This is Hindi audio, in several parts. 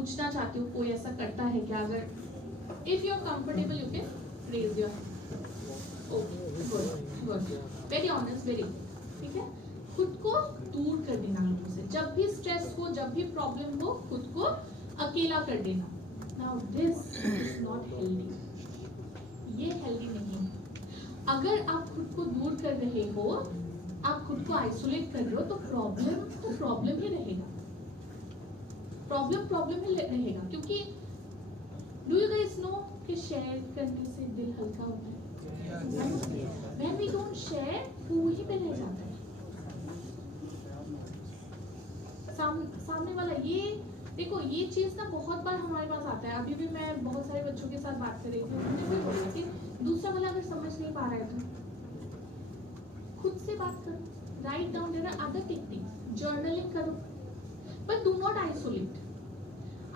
पूछना चाहती हूँ कोई ऐसा करता है क्या? अगर if you are comfortable you can raise your okay good very honest very ठीक है। खुद को दूर कर देना लोगों से, जब भी स्ट्रेस हो जब भी प्रॉब्लम हो खुद को अकेला कर देना। Now this is not healthy, ये हेल्दी नहीं है। अगर आप खुद को दूर कर रहे हो, आप खुद को आइसोलेट कर रहे हो, तो प्रॉब्लम ही रहेगा, प्रॉब्लम ही रहेगा। क्योंकि डू यू गाइस नो कि शेयर करने से दिल हल्का होता है। When we don't share, वो वहीं पे रह जाता है। सामने वाला ये देखो, ये चीज ना बहुत बार हमारे पास आता है। अभी भी मैं बहुत सारे बच्चों के साथ बात कर रही थी, उन्होंने भी बोला कि दूसरा वाला अगर समझ नहीं पा रहा है तो खुद से बात करो, write down, there are other techniques, journaling करो, बट डू नॉट आइसोलेट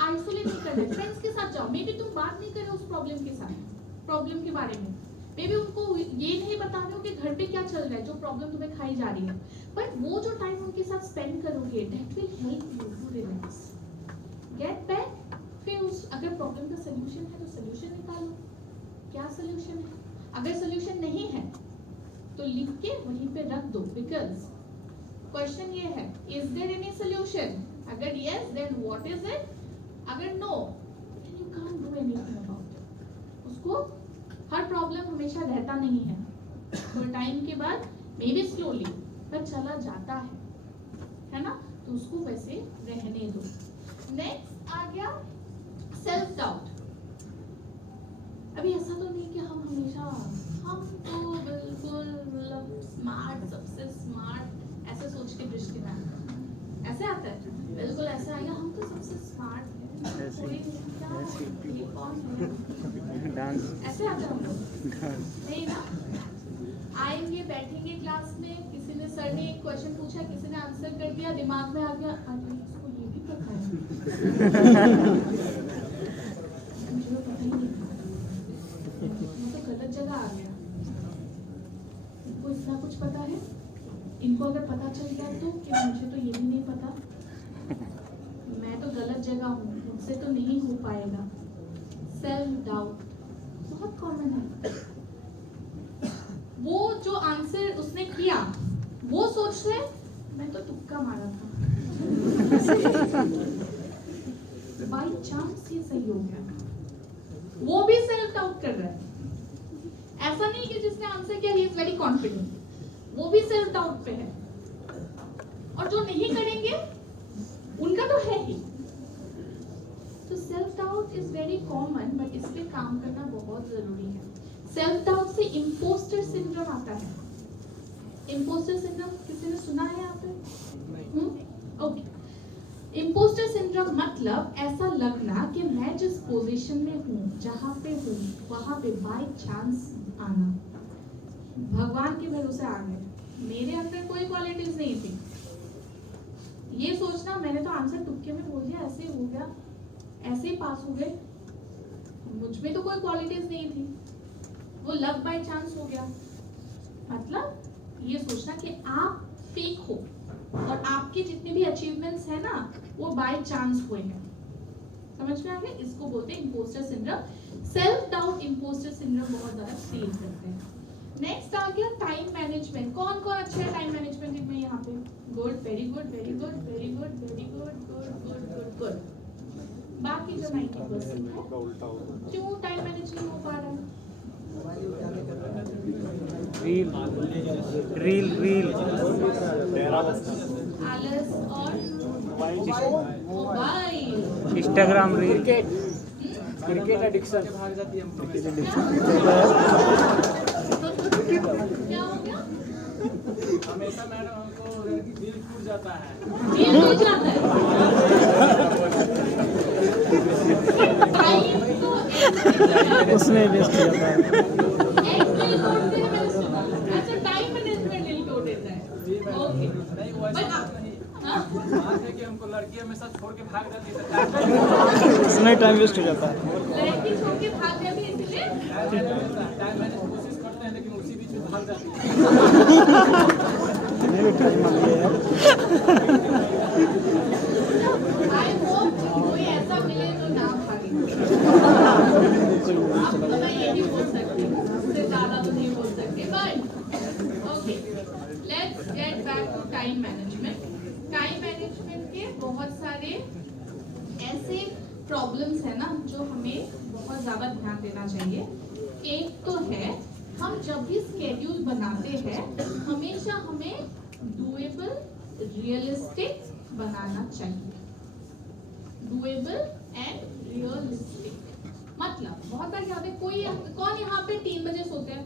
नहीं करना। फ्रेंड्स के साथ जाओ, मे बी तुम बात नहीं कर रहे उस प्रॉब्लम के बारे में, मे बी उनको ये नहीं बता रहे हो कि घर पे क्या चल रहा है, जो प्रॉब्लम तुम्हें खाई जा रही है, बट वो जो टाइम उनके साथ स्पेंड करोगे that will help you to relax, get back. फिर उस अगर प्रॉब्लम का सलूशन है तो सलूशन निकालो, क्या सलूशन है। अगर सलूशन नहीं है तो लिख के वहीं पे रख दो, बिकॉज क्वेश्चन ये है, इज देयर एनी सॉल्यूशन? अगर yes then what is it, अगर no then you can't do anything about it. उसको हर प्रॉब्लम हमेशा रहता नहीं है, और टाइम के बाद मे बी स्लोली पर चला जाता है ना, तो उसको वैसे रहने दो। नेक्स्ट आ गया सेल्फ डाउट। अभी ऐसा तो नहीं कि हम हमेशा हम तो बिल्कुल मतलब स्मार्ट, सबसे स्मार्ट ऐसे सोच के दृष्टि में ऐसे आता है, बिल्कुल ऐसे आएगा हम तो सबसे स्मार्ट हैं, कोई ये कौन है, डांस ऐसे आता है हम लोग नहीं ना। आएंगे बैठेंगे क्लास में, किसी ने सर ने एक क्वेश्चन पूछा, किसी ने आंसर कर दिया, दिमाग में आ गया अरे इसको ये भी पता है, मुझे पता ही नहीं, मैं तो गलत जगह आ गया, इनको इतना कुछ पता है, इनको अगर पता चल गया तो क्या मुझे तो ये भी नहीं पता, मैं तो गलत जगह हूँ, मुझसे तो नहीं हो पाएगा। सेल्फ डाउट बहुत कॉमन है। वो जो आंसर उसने किया वो सोच रहे मैं तो तुक्का मारा था, बाय चांस ये सही हो गया, वो भी सेल्फ डाउट कर रहा है। ऐसा नहीं कि जिसने आंसर किया ही इज वेरी कॉन्फिडेंट, वो भी सेल्फ डाउट पे है, और जो नहीं करेंगे उनका तो है ही। तो self doubt is very common, but इस पे काम करना बहुत जरूरी है। सेल्फ डाउट से इम्पोस्टर सिंड्रोम आता है। इम्पोस्टर सिंड्रोम किसी ने सुना है यहाँ पे? ओके, इम्पोस्टर सिंड्रोम मतलब ऐसा लगना कि मैं जिस पोजीशन में हूँ, जहाँ पे हूँ, वहाँ पे बाय चांस आना, भगवान के भरोसे आ गए, मेरे अंदर कोई क्वालिटीज नहीं थी, ये सोचना मैंने तो आंसर तुक्के में बोल दिया, ऐसे हो गया, ऐसे ही पास हो गए, मुझ में तो कोई क्वालिटीज नहीं थी, वो लक बाय चांस हो गया। मतलब ये सोचना कि आप फेक हो और आपके जितने भी अचीवमेंट्स है ना वो बाय चांस हुए हैं। समझ में आ गया? इसको बोलते हैं impostor syndrome. Self doubt impostor syndrome बहुत ज्यादा फील करते हैं। नेक्स्ट आ गया टाइम मैनेजमेंट। कौन कौन अच्छा है टाइम मैनेजमेंट में यहाँ पे? Good, very good, very good, very good, very good, good good good good. बाकी जो 90% है क्यों टाइम मैनेज नहीं हो पा रहा है? रील आलस और mobile, Instagram reel, cricket addiction भाग जाती है हमको। क्या हो गया? हमेशा मैडम हमको दिल टूट जाता है। दिल टूट जाता है। टाइम तो उसमें वेस्ट हो जाता है। एक्चुअली तोड़ते हैं, मैंने सुना। अच्छा, टाइम मैनेजमेंट दिल तोड़ देता है। ओके, नहीं वो ऐसा बट बात नहीं, हाँ, बात है कि हमको लड़की हमेशा छोड़ के भाग जाती है, उसमें टाइम वेस्ट हो जाता है। लड़की छोड़ के भाग जाती है इसलिए टाइम मैनेज कोशिश करते हैं लेकिन उसी बीच में भाग जाती है। मैंने भी टाइम मांग लिया है। आई होप कोई ऐसा मिले कोई नहीं अब चला तो मैं जाए। ये नहीं बोल सकती, उससे ज़्यादा तो नहीं बोल सकते, but okay, let's get back to time management. Time management के बहुत सारे ऐसे प्रॉब्लम्स है ना जो हमें बहुत ज़्यादा ध्यान देना चाहिए। एक तो है, हम जब भी स्केड्यूल बनाते हैं हमेशा हमें डूएबल, रियलिस्टिक बनाना चाहिए। डूएबल एंड रियलिस्टिक मतलब बहुत बार क्या होता है, कौन यहाँ पे 3 बजे सोते हैं?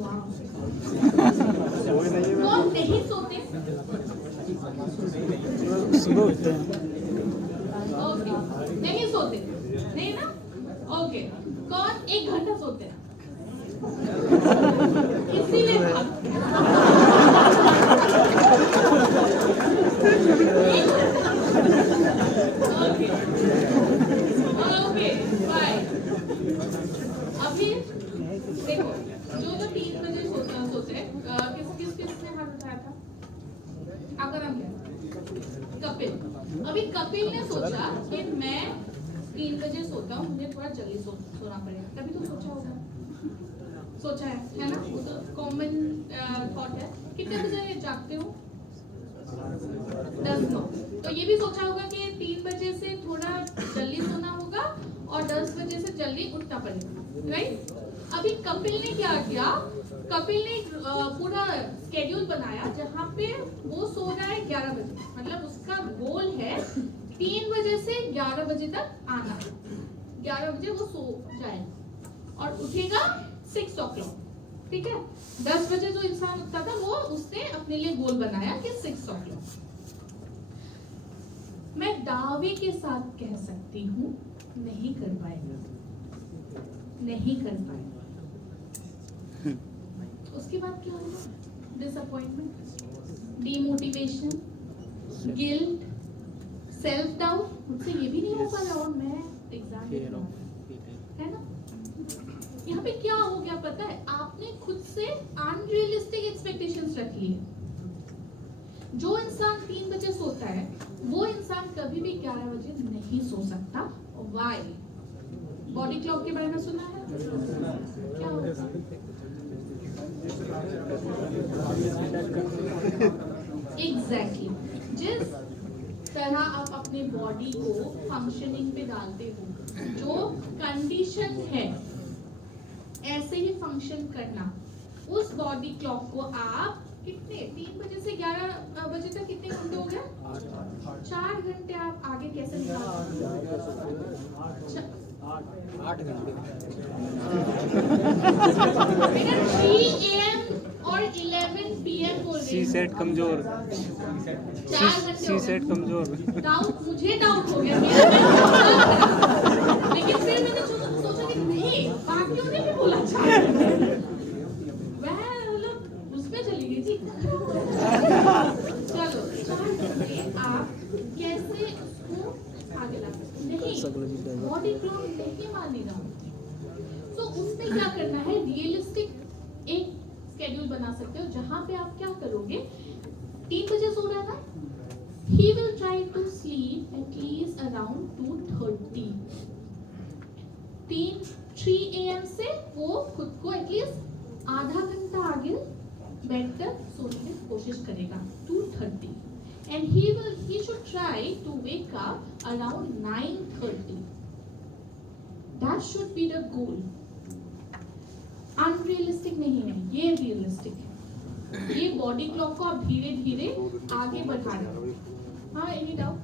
वाह। कौन नहीं सोते? सुबह उठते हैं। ओके, नहीं सोते, नहीं ना? ओके, कौन 1 घंटा सोते हैं? इसीलिए ओके ओके बाय। अभी देखो, जो 3 बजे सोते हैं, किसने हाथ उठाया था? आपका नाम क्या है? कपिल। अभी कपिल ने सोचा कि मैं 3 बजे सोता हूँ, मुझे थोड़ा जल्दी सोना पड़ेगा, तभी तो सोचा होगा, सोचा है ना? वो तो कॉमन थॉट है। कितने बजे जागते हो? 10-9। तो ये भी सोचा होगा कि 3 बजे से थोड़ा जल्दी सोना होगा और 10 बजे से जल्दी उठना पड़ेगा, राइट? अभी कपिल ने क्या किया? कपिल ने पूरा स्केड्यूल बनाया जहाँ पे वो सो रहा है 11 बजे, मतलब उसका गोल है 3 बजे से 11 बजे तक आना। 11 बजे वो सो जाए और उठेगा 6 o'clock, ठीक है? 10 बजे जो इंसान उठता था वो उसने अपने लिए गोल बनाया कि 6 o'clock। मैं दावे के साथ कह सकती हूँ नहीं कर पाएगा, नहीं कर पाएगा। उसके बाद क्या होगा? Disappointment, demotivation, guilt, self doubt. मुझसे ये भी नहीं हो पा रहा और मैं एग्जाम दे रहा हूँ, है ना? यहाँ पे क्या हो गया पता है? आपने खुद से अनरियलिस्टिक एक्सपेक्टेशंस रख ली है। जो इंसान 3 बजे सोता है वो इंसान कभी भी 11 बजे नहीं सो सकता। व्हाई? बॉडी क्लॉक के बारे में सुना है? क्या होगा? एग्जैक्टली जिस तरह आप अपने बॉडी को फंक्शनिंग पे डालते हो, जो कंडीशन है ऐसे ही फंक्शन करना। उस बॉडी क्लॉक को आप कितने 3 बजे से 11 बजे तक कितने घंटे हो गए? 4 घंटे आप आगे कैसे निकाल सकते? 8 घंटे। 3 AM और 11 PM बोल रहे सी सेट कमजोर। 4 घंटे सी सेट कमजोर। डाउट, मुझे डाउट हो गया लेकिन फिर मैंने सोचा कि नहीं, बाकियों ने भी बोला 4 घंटे, वह मतलब उसमें चली गई थी। चलो 4 घंटे आप कैसे उसको आगे ला सकते? नहीं, बॉडी क्लॉक नहीं मानेगा। तो उसमें क्या करना है? रियलिस्टिक एक स्केड्यूल बना सकते हो जहां पे आप क्या करोगे? 3 बजे सो रहा था, he will try to sleep at least around 2:30. 3 AM से वो खुद को एटलीस्ट आधा घंटा आगे बेड तक सोने की कोशिश करेगा 2:30, and he should try to wake up around 9:30. That should be the goal. Unrealistic नहीं है, ये रियलिस्टिक है। ये बॉडी क्लॉक को आप धीरे धीरे आगे बढ़ा रहे हो। हाँ, एनी डाउट?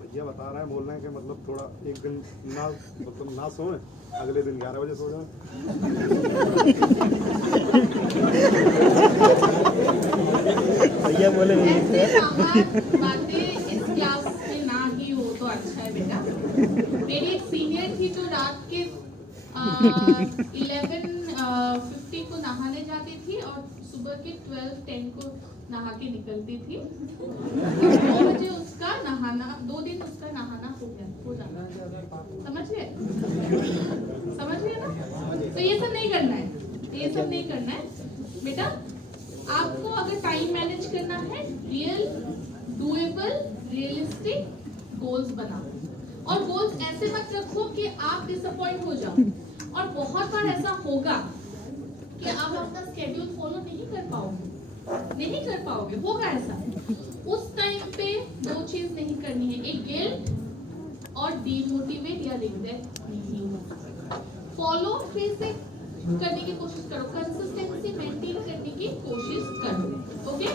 भैया बता रहा है, बोल रहे हैं कि मतलब थोड़ा एक दिन ना मतलब ना सोए, अगले दिन 11 बजे सो जाए। भैया बोले ऐसे सामान्य बातें इस क्लास में ना ही हो तो अच्छा है बेटा। मेरी एक सीनियर थी जो रात के 11:50 को नहाने जाती थी और सुबह के 12:10 को नहा के निकलती थी। 2 बजे उसका नहाना, 2 दिन उसका नहाना हो जाता। समझ गए ना? तो ये सब नहीं करना है, ये सब नहीं करना है बेटा। आपको अगर टाइम मैनेज करना है, रियल, डूएबल, रियलिस्टिक गोल्स बनाओ और गोल्स ऐसे मत रखो कि आप डिसअपॉइंट हो जाओ। और बहुत बार ऐसा होगा कि आप अपना स्केड्यूल फॉलो नहीं कर पाओगे, होगा ऐसा। उस टाइम पे दो चीज नहीं करनी है, एक गिल्ट और डीमोटिवेट या रिग्रेट नहीं होगा। फॉलो फिर से करने की कोशिश करो, कंसिस्टेंसी मेंटेन करने की कोशिश करो। Okay,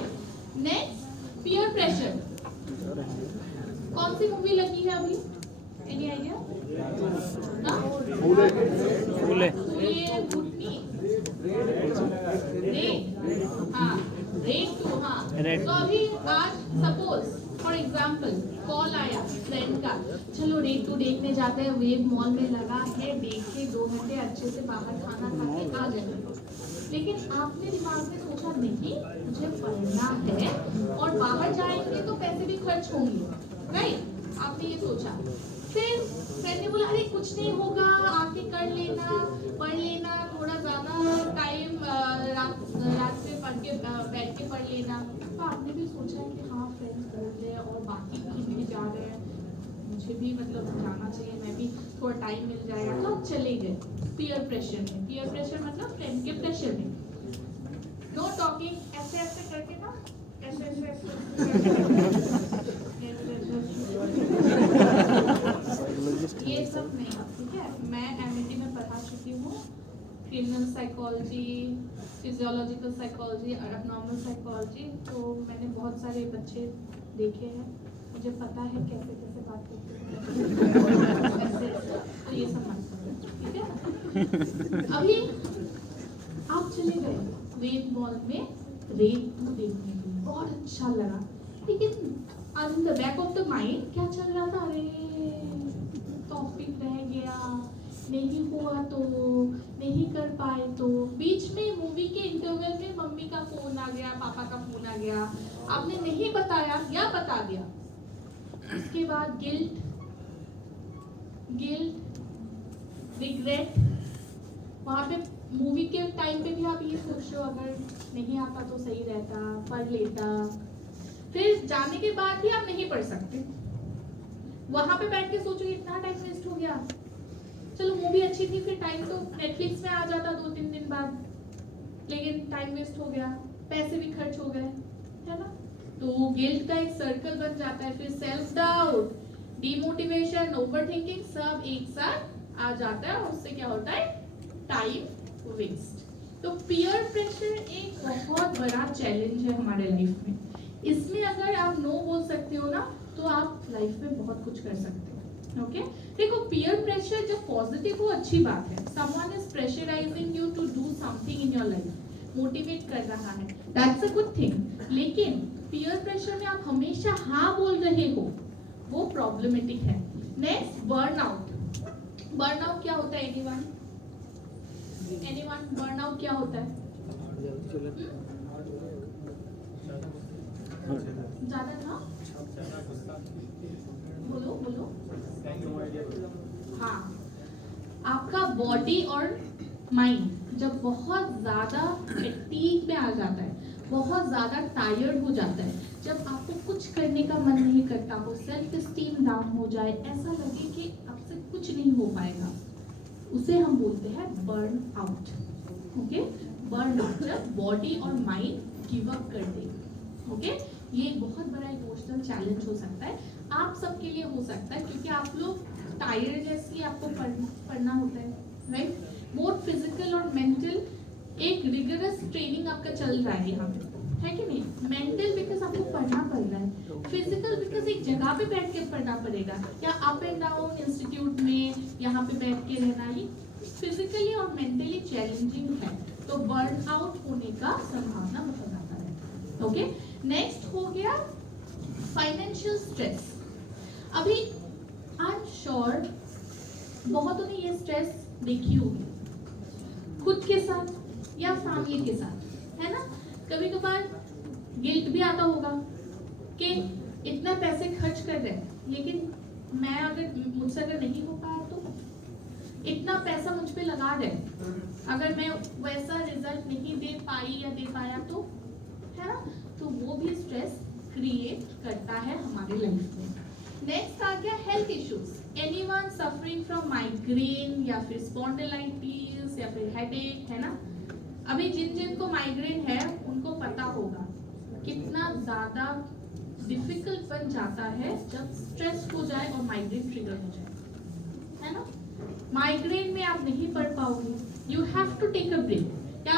next peer pressure. कौन सी मूवी लगी है अभी? Any idea? फूले तो अभी आज सपोज फॉर एग्जाम्पल कॉल आया फ्रेंड का, चलो रेड टू देखने जाते हैं, वेव मॉल में लगा है, देख के 2 घंटे अच्छे से बाहर खाना खा के आ जाएंगे। लेकिन आपने दिमाग में सोचा नहीं मुझे पढ़ना है और बाहर जाएंगे तो पैसे भी खर्च होंगे, राइट? आपने ये सोचा। फिर फ्रेंड ने बोला अरे कुछ नहीं होगा, आके कर लेना, पढ़ लेना, थोड़ा ज्यादा टाइम रात में पढ़ के बैठ के पढ़ लेना। तो आपने भी सोचा कि हाँ फ्रेंड्स बोल रहे हैं और बाकी भी जा रहे हैं, मुझे भी मतलब जाना चाहिए, मैं भी थोड़ा टाइम मिल जाएगा, तो आप चले गए पीयर प्रेशर में। पीयर प्रेशर मतलब फ्रेंड के प्रेशर में। नो टॉकिंग, ऐसे ऐसे करके ना, ऐसे ऐसे ये सब नहीं, ठीक है? मैं एमएटी में पढ़ा चुकी हूँ, criminal psychology, physiological psychology, abnormal psychology. तो मैंने बहुत सारे बच्चे देखे हैं, मुझे पता है कैसे कैसे बात करते हैं। तो ये सब मत करो, ठीक है? अभी आप चले गए वेव मॉल में रेड 2 देखने के लिए, बहुत अच्छा लगा, लेकिन in the back of the mind क्या चल रहा था? अरे टॉपिक रह गया, नहीं हुआ तो, नहीं कर पाए तो। बीच में मूवी के इंटरवल में मम्मी का फोन आ गया, पापा का फोन आ गया, आपने नहीं बताया या बता दिया। उसके बाद गिल्ट, रिग्रेट। वहाँ पे मूवी के टाइम पे भी आप ये सोच रहे हो अगर नहीं आता तो सही रहता, पढ़ लेता। फिर जाने के बाद भी आप नहीं पढ़ सकते, वहां पे बैठ के सोचो इतना टाइम वेस्ट हो गया। चलो मूवी अच्छी थी, फिर टाइम तो नेटफ्लिक्स में आ जाता 2-3 दिन बाद, लेकिन टाइम वेस्ट हो गया, पैसे भी खर्च हो गए, है ना? तो गिल्ट का एक सर्कल बन जाता है। फिर सेल्फ डाउट, डिमोटिवेशन, ओवरथिंकिंग सब एक साथ आ जाता है, और उससे क्या होता है? Time waste. तो पीयर प्रेशर एक बहुत बड़ा चैलेंज है हमारे लाइफ में। इसमें अगर आप नो बोल सकते हो ना, तो आप लाइफ में बहुत कुछ कर सकते हो। ओके, देखो पीयर प्रेशर जब पॉजिटिव हो अच्छी बात है, someone is pressurising you to do something in your life, motivate कर रहा है, दैट्स अ गुड थिंग। लेकिन पीयर प्रेशर में आप हमेशा हाँ बोल रहे हो, वो प्रॉब्लमेटिक है। Next, burnout. बर्नआउट क्या होता है? एनीवन बर्नआउट क्या होता है? ज्यादा था, बोलो। हाँ, आपका बॉडी और माइंड जब बहुत ज्यादा फैटीग में आ जाता है, बहुत ज्यादा टायर्ड हो जाता है, जब आपको कुछ करने का मन नहीं करता हो, सेल्फ एस्टीम डाउन हो जाए, ऐसा लगे कि आपसे कुछ नहीं हो पाएगा, उसे हम बोलते हैं burn out. Okay, burn out जब बॉडी और माइंड गिव अप कर दे। ओके, ये बहुत बड़ा इमोशनल चैलेंज हो सकता है, आप सबके लिए हो सकता है, क्योंकि आप लोग टायर्ड जैसी आपको पढ़ना होता है, राइट? बोथ फिजिकल और मेंटल एक रिगरस ट्रेनिंग आपका चल रहा है यहाँ पे, है कि नहीं? मेंटल बिकॉज आपको पढ़ना पड़ रहा है, फिजिकल बिकॉज एक जगह पे बैठ के पढ़ना पड़ेगा, या अप एंड डाउन इंस्टीट्यूट में यहाँ पे बैठ के रहना, ही फिजिकली और मेंटली चैलेंजिंग है। तो बर्न आउट होने का संभावना बहुत ज्यादा है। ओके, नेक्स्ट हो गया फाइनेंशियल स्ट्रेस। अभी आई एम श्योर बहुतों ने ये स्ट्रेस देखी होगी, खुद के साथ या फैमिली के साथ, है ना? कभी कभार गिल्ट भी आता होगा कि इतना पैसे खर्च कर रहे हैं, लेकिन मैं अगर मुझसे अगर नहीं हो पाया तो, इतना पैसा मुझ पे लगा रहे, अगर मैं वैसा रिजल्ट नहीं दे पाई या दे पाया तो, है ना? तो वो भी स्ट्रेस क्रिएट करता है हमारे लाइफ में। नेक्स्ट आ गया health issues. Anyone suffering from migraine या फिर स्पॉन्डिलाइटिस या फिर हेडेक, है ना. अभी जिन जिन को माइग्रेन है उनको पता होगा कितना ज्यादा डिफिकल्ट बन जाता है जब स्ट्रेस हो जाए और माइग्रेन ट्रिगर हो जाए, है ना. माइग्रेन में आप नहीं पढ़ पाओगे. You have to take a break. क्या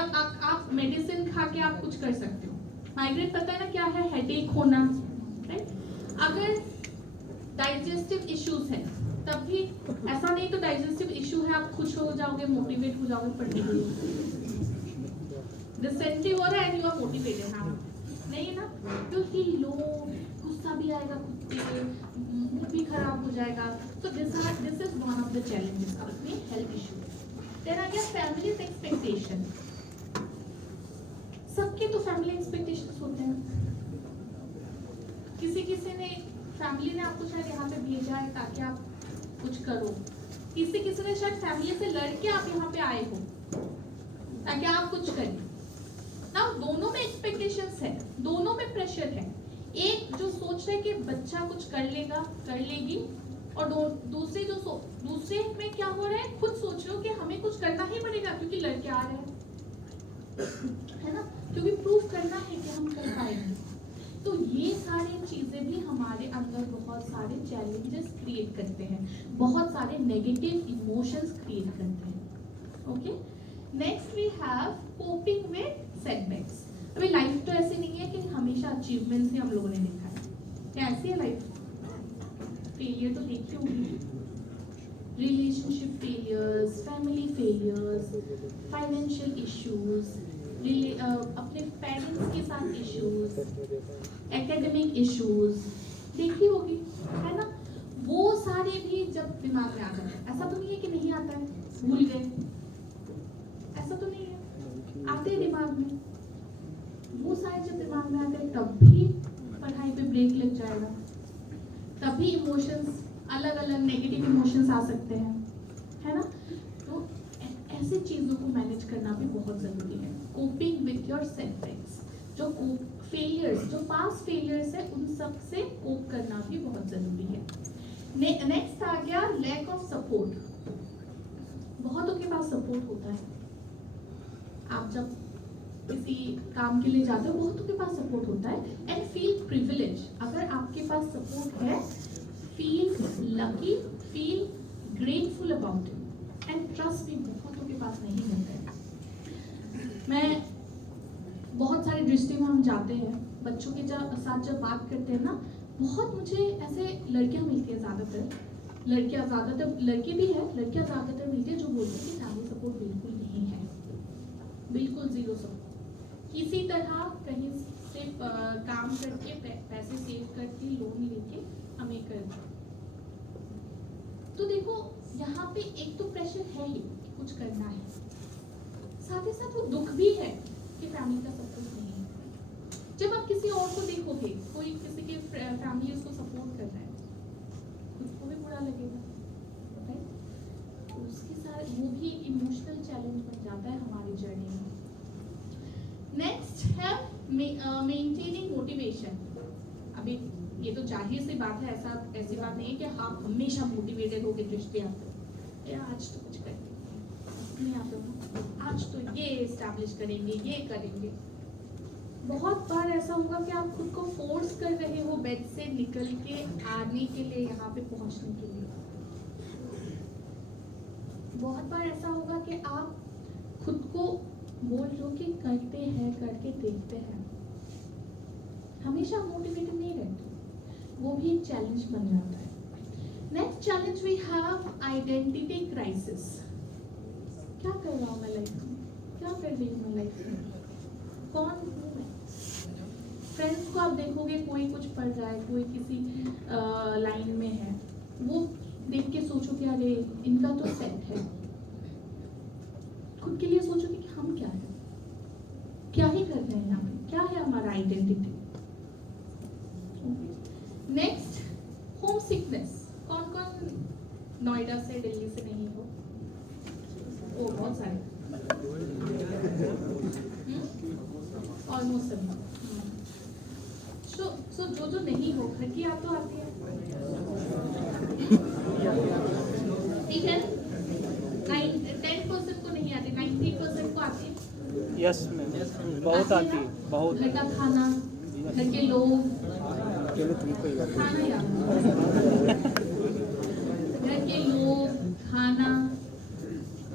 आप मेडिसिन खा के आप कुछ कर सकते हो. माइग्रेन पता है ना क्या है, हेडेक होना, राइट. अगर डाइजेस्टिव इश्यूज है तब भी ऐसा नहीं तो डाइजेस्टिव इशू है आप खुश हो जाओगे, मोटिवेट हो जाओगे पढ़ने के लिए. डिसेंट्री हो रहा है एंड यू आर मोटिवेटेड, हाँ नहीं ना. यू फील लो, गुस्सा भी आएगा खुद पे, मूड भी खराब हो जाएगा. तो this is one of the challenges अपने हेल्थ इशू. देन आ गया फैमिलीज एक्सपेक्टेशन. सबके तो फैमिली एक्सपेक्टेशंस होते हैं. किसी ने फैमिली ने आपको शायद यहाँ पे भेजा है ताकि आप कुछ करो. किसी ने शायद फैमिली से लड़के आप यहाँ पे आए हो ताकि आप कुछ करें ना. दोनों में एक्सपेक्टेशंस है, दोनों में प्रेशर है. एक जो सोच रहा है कि बच्चा कुछ कर लेगा, कर लेगी, और दूसरे में क्या हो रहा है, खुद सोच रहे हो कि हमें कुछ करना ही पड़ेगा क्योंकि लड़के आ रहे हैं, है ना, क्योंकि प्रूफ करना है कि हम कर पाएंगे. तो ये सारी चीजें भी हमारे अंदर बहुत सारे चैलेंजेस क्रिएट करते हैं, बहुत सारे नेगेटिव इमोशंस क्रिएट करते हैं. Okay. Next we have coping with setbacks. अभी लाइफ तो ऐसी नहीं है कि हमेशा अचीवमेंट्स ही हम लोगों ने देखा है. क्या ऐसी है लाइफ? फेलियर तो देखी होगी. Relationship failures, family failures, financial issues, अपने पेरेंट्स के साथ इश्यूज, एकेडमिक इश्यूज देखी होगी, है ना. वो सारे भी जब दिमाग में आ जाते हैं, ऐसा तो नहीं है कि नहीं आता है, भूल गए, ऐसा तो नहीं है, आते हैं दिमाग में. वो सारे जब दिमाग में आते हैं तब भी पढ़ाई पे ब्रेक लग जाएगा. तभी इमोशंस अलग अलग नेगेटिव इमोशंस आ सकते हैं, है ना. तो ऐसी चीजों को मैनेज करना भी बहुत जरूरी है. कोपिंग विथ योर सेटबैक्स, जो फेलियर्स, जो पास्ट फेलियर्स है उन सब से कोप करना भी बहुत जरूरी है. नेक्स्ट आ गया लैक ऑफ सपोर्ट. बहुतों के पास सपोर्ट होता है. आप जब किसी काम के लिए जाते हो बहुतों के पास सपोर्ट होता है. And feel privilege. अगर आपके पास सपोर्ट है, feel lucky, feel grateful about it. And trust भी बहुतों के पास नहीं होता है. मैं बहुत सारे दृष्टि में हम जाते हैं, बच्चों के साथ जब बात करते हैं ना, बहुत मुझे ऐसे लड़कियां मिलती है, ज़्यादातर लड़के भी है, लड़कियां ज़्यादातर मिलती है जो बोलती है कि फैमिली सपोर्ट बिल्कुल नहीं है, बिल्कुल जीरो सपोर्ट. किसी तरह कहीं से काम करके पैसे सेव करके लोन लेके हमें कर. तो देखो यहाँ पे एक तो प्रेशर है ही कि कुछ करना है, साथ ही साथ वो दुख भी है कि फैमिली का सपोर्ट नहीं है. जब आप किसी और को देखोगे, कोई किसी के फैमिली उसको सपोर्ट कर रहा है, खुद को भी बुरा लगेगा, राइट. उसके साथ वो भी इमोशनल चैलेंज बन जाता है हमारी जर्नी में. नेक्स्ट है मेंटेनिंग मोटिवेशन. अभी ये तो जाहिर सी बात है, ऐसी बात नहीं है कि आप हमेशा मोटिवेटेड होकर दृष्टि आते हो, आज तो कुछ करेंगे, नहीं आते हो, आज तो ये एस्टैब्लिश करेंगे, ये करेंगे. बहुत बार ऐसा होगा कि आप खुद को फोर्स कर रहे हो बेड से निकल के आने के लिए, यहाँ पे पहुंचने के लिए. बहुत बार ऐसा होगा कि आप खुद को बोल रहे हो कि करते हैं, करके देखते हैं. हमेशा मोटिवेटेड नहीं रहते, वो भी एक चैलेंज बन जाता है. Next challenge we have identity crisis. क्या कर रहा हूँ मैं लाइफ में, क्या कर रही हूँ मैं लाइफ में, कौन हूँ मैं. फ्रेंड्स को आप देखोगे, कोई कुछ पढ़ रहा है, कोई किसी लाइन में है, वो देख के सोचोगे अरे इनका तो सेट है. खुद के लिए सोचोगे कि हम क्या है, क्या ही कर रहे हैं यहाँ पे, क्या है हमारा आइडेंटिटी. Next home sickness. कौन कौन नोएडा से, दिल्ली से नहीं हो? ओ बहुत सारे, ऑलमोस्ट सभी. सो जो नहीं हो, घर की याद तो आती है, कैन 10% को नहीं आती, 90% को आती है। यस मैम, बहुत आती है, बहुत। घर का खाना, घर के लोग, चलो तुमको ही बात खाना याद, घर के लोग, खाना,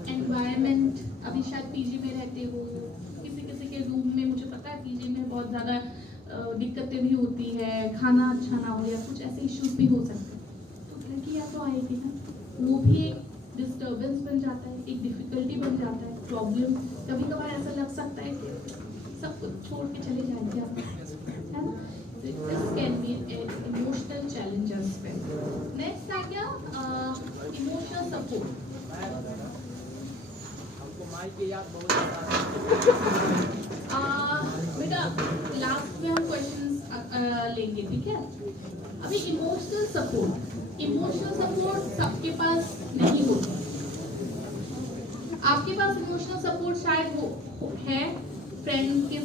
एनवायरनमेंट। अभी शायद पीजी में रहते हो, किसी किसी के रूम में, मुझे पता है पीजी में बहुत ज़्यादा दिक्कतें भी होती है, खाना अच्छा ना हो या कुछ ऐसे इश्यूज भी हो सकते हैं, तो घर की याद तो आएगी ना, वो भी एक डिस्टर्बेंस बन जाता है, एक डिफिकल्टी बन जाता है, प्रॉब्लम। कभी कभार ऐसा लग सकता है कि सब कुछ छोड़ के चले जाएंगे आप, है ना। This can be emotional challenges पे। नेक्स्ट आ गया इमोशनल सपोर्ट। हमको माई की याद बहुत ज्यादा बेटा लास्ट में हम क्वेश्चंस लेंगे, ठीक है। अभी इमोशनल सपोर्ट सबके पास नहीं होता। आपके पास इमोशनल सपोर्ट शायद वो है, फ्रेंड के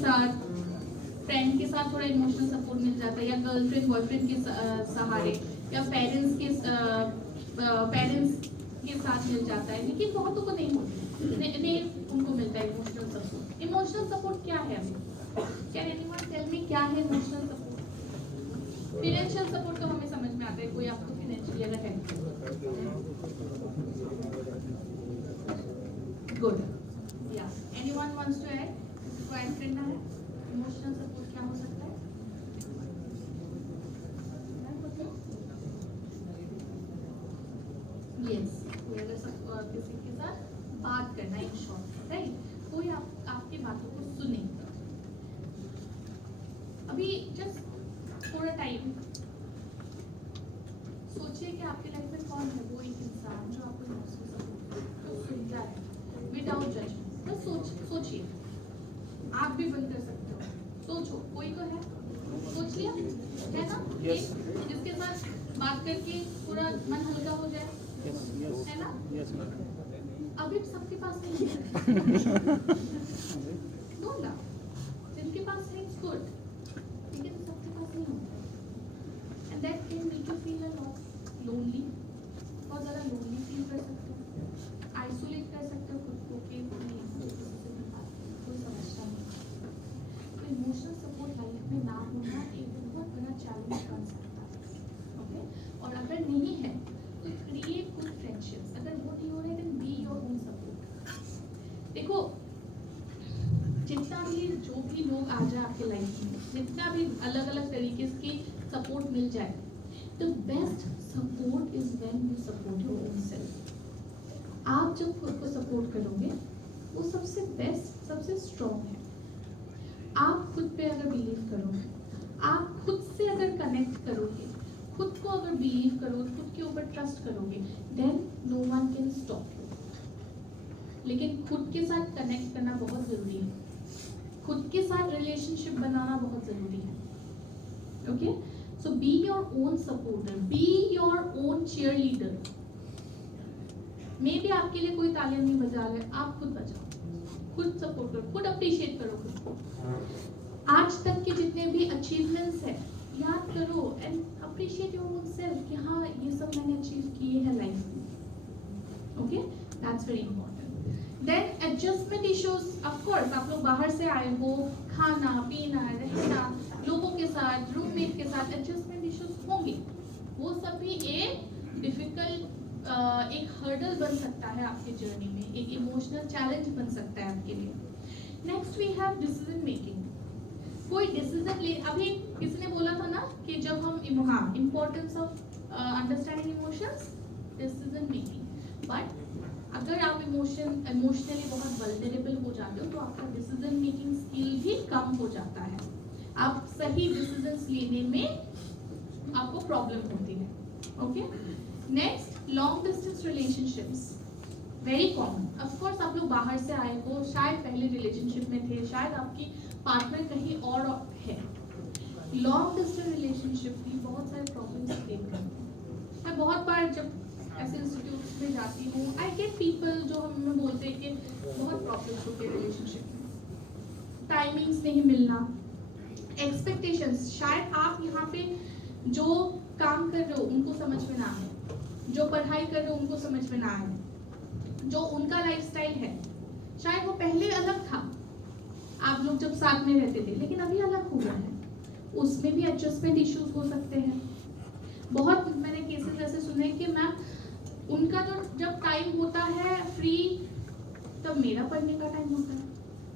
साथ थोड़ा इमोशनल सपोर्ट मिल जाता है, या गर्लफ्रेंड बॉयफ्रेंड के सहारे, या पेरेंट्स के साथ मिल जाता है, लेकिन बहुतों को नहीं होता, नहीं उनको मिलता है इमोशनल सपोर्ट। इमोशनल सपोर्ट क्या है? कैन एनीवन टेल मी क्या है इमोशनल सपोर्ट? फाइनेंशियल सपोर्ट तो हमें समझ में आता है, कोई आपको फाइनेंशियली अगर हेल्प गुड, या एनीवन वांट्स टू ऐड? इसको ऐड करना है। इमोशनल सपोर्ट क्या हो सकता है? यस, किसी के साथ बात करना, इन शॉर्ट, राइट, कोई आपकी बातों को सुने। अभी जस्ट थोड़ा टाइम सोचिए कि आपकी लाइफ में कौन है वो एक इंसान जो आपको इमोशनल सपोर्ट सुनता है विदाउट जजमेंट। बस सोचिए, आप भी बंद कर सकते हो, सोचो, कोई तो है, सोच लिया है ना? Yes. जिसके साथ बात करके पूरा मन हल्का हो जाए, है ना? Yes ma'am. अभी सबके पास नहीं है नो ना, जिनके पास है इट्स गुड, लेकिन सबके पास नहीं होता, and that can make you feel a lot lonely, बहुत ज़्यादा लोनली फील कर सकते हो, आइसोलेट कर सकते हो खुद को कि कोई समझता नहीं। तो इमोशनल सपोर्ट लाइफ में ना होना एक बहुत बड़ा चैलेंज बन सकता है, ओके। और अगर नहीं है तो क्रिएट गुड फ्रेंडशिप्स। अगर वो नहीं हो रहे then be your own support. देखो, जितना भी जो भी लोग आ जाए आपके लाइफ में, जितना भी अलग अलग तरीके की सपोर्ट मिल जाए, the best support is when you support your own self. आप जब खुद को सपोर्ट करोगे वो सबसे बेस्ट, सबसे स्ट्रॉन्ग है। आप खुद पे अगर बिलीव करोगे, आप खुद से अगर कनेक्ट करोगे, खुद को अगर बिलीव करोगे, खुद के ऊपर ट्रस्ट करोगे, then no one can stop you. लेकिन खुद के साथ कनेक्ट करना बहुत ज़रूरी है, खुद के साथ रिलेशनशिप बनाना बहुत ज़रूरी है, okay. So be your own supporter, be your own cheerleader. Maybe आपके लिए कोई तालियां नहीं बजा रहे, आप खुद बजाओ, खुद सपोर्ट करो, खुद अप्रिशिएट करो खुद को। आज तक के जितने भी अचीवमेंट्स हैं याद करो and appreciate your own self कि हाँ ये सब मैंने अचीव किए हैं लाइफ में, okay. That's very important. Then adjustment issues, of course आप लोग बाहर से आए हो, खाना पीना रहना, लोगों के साथ, रूममेट के साथ एडजस्टमेंट इश्यूज होंगे, वो सब भी एक डिफिकल्ट एक हर्डल बन सकता है आपके जर्नी में, एक इमोशनल चैलेंज बन सकता है आपके लिए। Next we have decision making. कोई डिसीजन ले, अभी किसी ने बोला था ना कि जब हम importance of understanding emotions, decision making. But अगर आप इमोशनली बहुत वल्नरेबल हो जाते हो तो आपका डिसीजन मेकिंग स्किल भी कम हो जाता है, आप सही डिसीजंस लेने में आपको प्रॉब्लम होती है, okay. Next, long distance relationships, very common. Of course आप लोग बाहर से आए हो, शायद पहले रिलेशनशिप में थे, शायद आपकी पार्टनर कहीं और है। लॉन्ग डिस्टेंस रिलेशनशिप की बहुत सारे प्रॉब्लम्स क्रिएट करते हैं। मैं बहुत बार जब ऐसे इंस्टीट्यूट्स में जाती हूँ, आई गेट पीपल जो हमें बोलते हैं कि बहुत प्रॉब्लम्स होते हैं रिलेशनशिप में, टाइमिंग्स नहीं मिलना, एक्सपेक्टेशंस, शायद आप यहाँ पे जो काम कर रहे हो उनको समझ में ना आए, जो पढ़ाई कर रहे हैं उनको समझ में ना आए, जो उनका लाइफस्टाइल है शायद वो पहले अलग था, आप लोग जब साथ में रहते थे, लेकिन अभी अलग हो गया है, उसमें भी एडजस्टमेंट इश्यूज हो सकते हैं। बहुत मैंने केसेस ऐसे सुने कि मैम उनका जो जब टाइम होता है फ्री तब मेरा पढ़ने का टाइम होता है,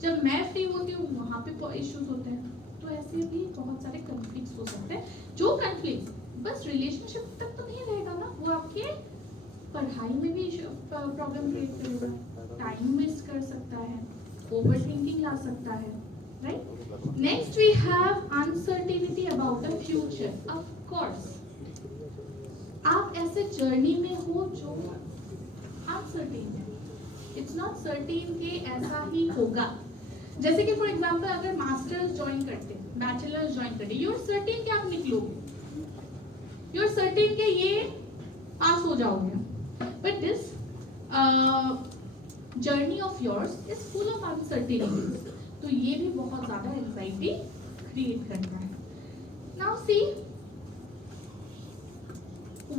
जब मैं फ्री होती हूँ वहाँ पे इश्यूज होते हैं। तो ऐसे भी बहुत सारे कन्फ्लिक्ट्स हो सकते हैं, जो कन्फ्लिक्ट्स बस रिलेशनशिप तक तो नहीं रहेगा ना, वो आपके पढ़ाई में भी प्रॉब्लम क्रिएट करेगा, टाइम वेस्ट कर सकता है, ओवर थिंकिंग ला सकता है, right. Next we have uncertainty about the future. Of course आप ऐसे जर्नी में हो जो अनसर्टेन है, इट्स नॉट सर्टेन कि ऐसा ही होगा। जैसे कि फॉर एग्जांपल अगर मास्टर्स ज्वाइन करते हैं, बैचलर्स ज्वाइन करते हैं, यू आर सर्टेन कि आप निकलोगे, यू आर सर्टेन कि ये पास हो जाओगे, but this journey of yours is full of uncertainties, तो ये भी बहुत ज्यादा एंजाइटी क्रिएट करता है। Now see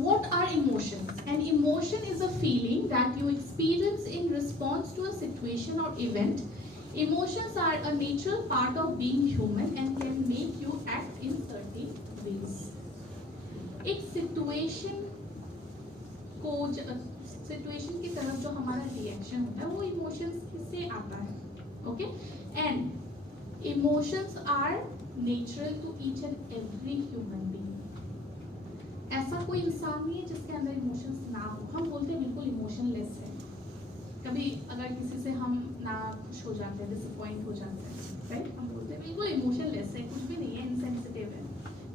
what are emotions? An emotion is a feeling that you experience in response to a situation or event. Emotions are a natural part of being human and can make you act in certain ways. एक situation को situation की तरफ जो हमारा reaction होता है वो emotions से आता है, okay? And emotions are natural to each and every human being. ऐसा कोई इंसान नहीं है जिसके अंदर इमोशंस ना हो। हम बोलते हैं बिल्कुल इमोशनलेस है, कभी अगर किसी से हम ना खुश हो जाते हैं, डिसअपॉइंट हो जाते हैं, राइट, हम बोलते हैं बिल्कुल इमोशनलेस है, कुछ भी नहीं है, इनसेंसिटिव है,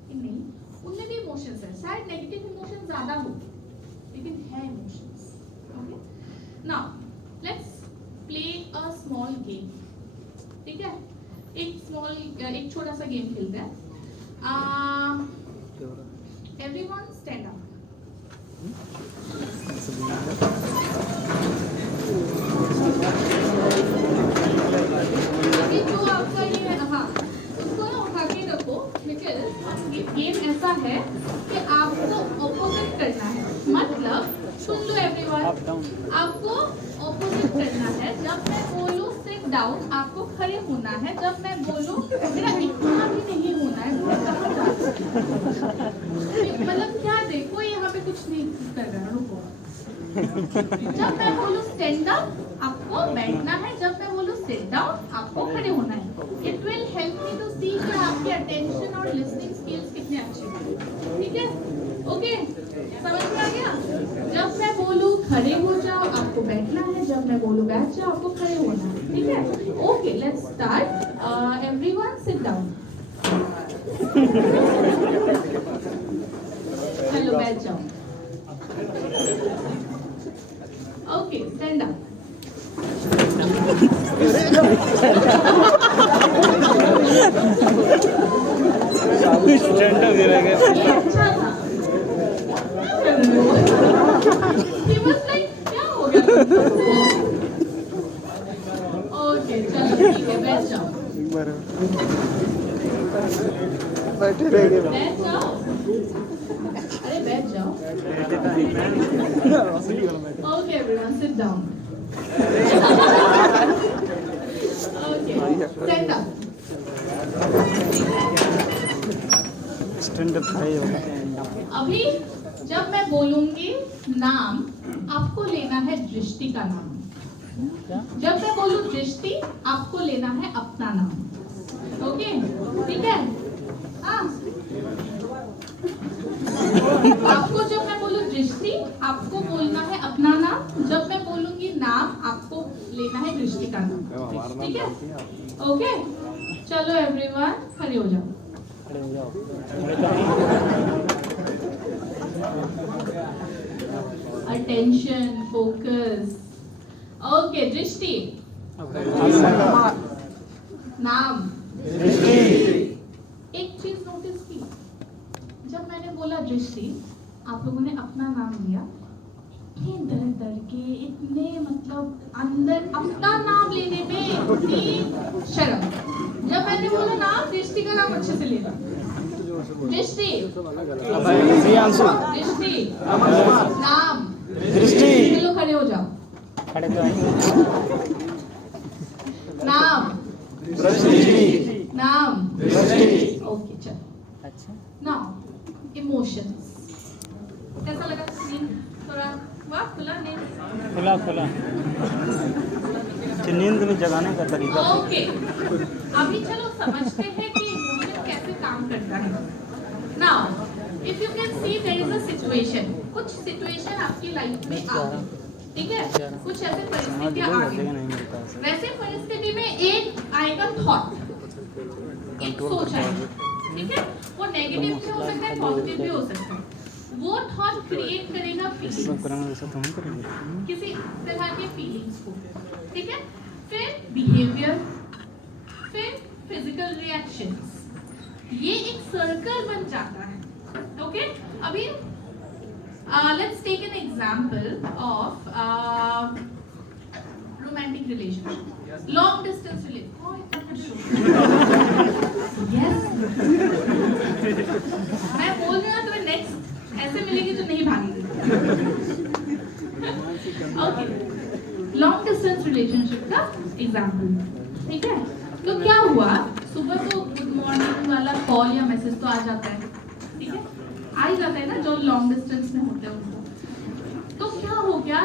कि नहीं, उनमें भी इमोशंस है, शायद नेगेटिव इमोशन ज्यादा हो लेकिन है emotions, okay. Now let's play a small game, ठीक है, एक छोटा सा गेम खेलते हैं। Everyone stand up. अभी जो आपका ये है, हाँ, उसको ना उठा के रखो, बिकॉज गेम ऐसा है कि आपको ऑपोजिट करना है, मतलब सुन लो एवरीवन, आपको ऑपोजिट करना है। जब मैं बोलूँ सिट डाउन आपको खड़े होना है, जब मैं बोलूँ मेरा इतना भी नहीं होना है, मतलब क्या देखो यहाँ पे कुछ नहीं कर रहा, रुको। जब मैं बोलूँ स्टैंड अप आपको बैठना है, जब मैं बोलूँ सिट डाउन आपको खड़े होना है। It will help me to see कि आपकी अटेंशन और लिसनिंग स्किल्स कितने अच्छे हैं, ठीक है, ओके, समझ में आ गया। जब मैं बोलूँ खड़े हो जाओ आपको बैठना है, जब मैं बोलूँ बैठ जाओ आपको खड़े होना है, ठीक है, okay. Let's start. Everyone sit down. Hello, बैठ जाओ, ओके, स्टैंड अप। अच्छा था, क्या हो गया? ओके, चलो ठीक है, बैठ जाओ, बैठे रहेंगे। बैठ जाओ, अरे बैठ जाओ, okay, everyone sit down, okay, stand up, stand up खड़े होगा। अभी जब मैं बोलूंगी नाम आपको लेना है दृष्टि का नाम, जब मैं बोलूं दृष्टि आपको लेना है अपना नाम, ओके, ठीक है, हाँ, आपको जब मैं बोलूं दृष्टि आपको बोलना है अपना नाम, जब मैं बोलूंगी नाम आपको लेना है दृष्टि का नाम, ठीक है, ओके। चलो एवरीवन खड़े हो जाओ, खड़े हो जाओ। अटेंशन, फोकस, ओके, दृष्टि, नाम। एक चीज नोटिस की, जब मैंने बोला दृष्टि आप लोगों ने अपना नाम लिया, इतने डर डर के, इतने मतलब अंदर अपना नाम लेने में इतनी शर्म। जब मैंने बोला नाम, दृष्टि का नाम अच्छे से लेना, दृष्टि, दृष्टि, नाम। दृष्टि। चलो खड़े हो जाओ। खड़े तो हैं। नाम। दृष्टि। नाम। दृष्टि। ओके चल। अच्छा नाउ इमोशंस। कैसा लगा सीन? थोड़ा वाह खुला नहीं? खुला खुला नींद में जगाने का तरीका। ओके अभी चलो समझते हैं कि इमोशन कैसे काम करता है। Now if you can see there is a situation, कुछ सिचुएशन आपकी लाइफ में आ गई, ठीक है, कुछ ऐसे परिस्थितियां आ गई। नहीं मिलता है। वैसे परिस्थिति में एक आएगा थॉट, एक सोच आएगी, ठीक है, वो नेगेटिव भी हो सकता है, पॉजिटिव भी हो सकता है। वो थॉट क्रिएट करेगा सब फीलिंग्स, करेंगे वैसा तो हम करेंगे। किसी तरह के फीलिंग्स को, ठीक है, फिर बिहेवियर, फिर फिजिकल रिएक्शंस, ये एक सर्कल बन जाता है। ओके अभी let's take an example of romantic relationship, long distance relationship. Yes मैं बोल रही हूँ तुम्हें नेक्स्ट ऐसे मिलेगी तो नहीं भागेगी। ओके लॉन्ग डिस्टेंस रिलेशनशिप का एग्जांपल, ठीक है, तो क्या हुआ, सुबह तो गुड मॉर्निंग वाला कॉल या मैसेज तो आ जाता है, ठीक है, आ ही जाता है ना जो लॉन्ग डिस्टेंस में होते हैं उनको। तो क्या हो गया,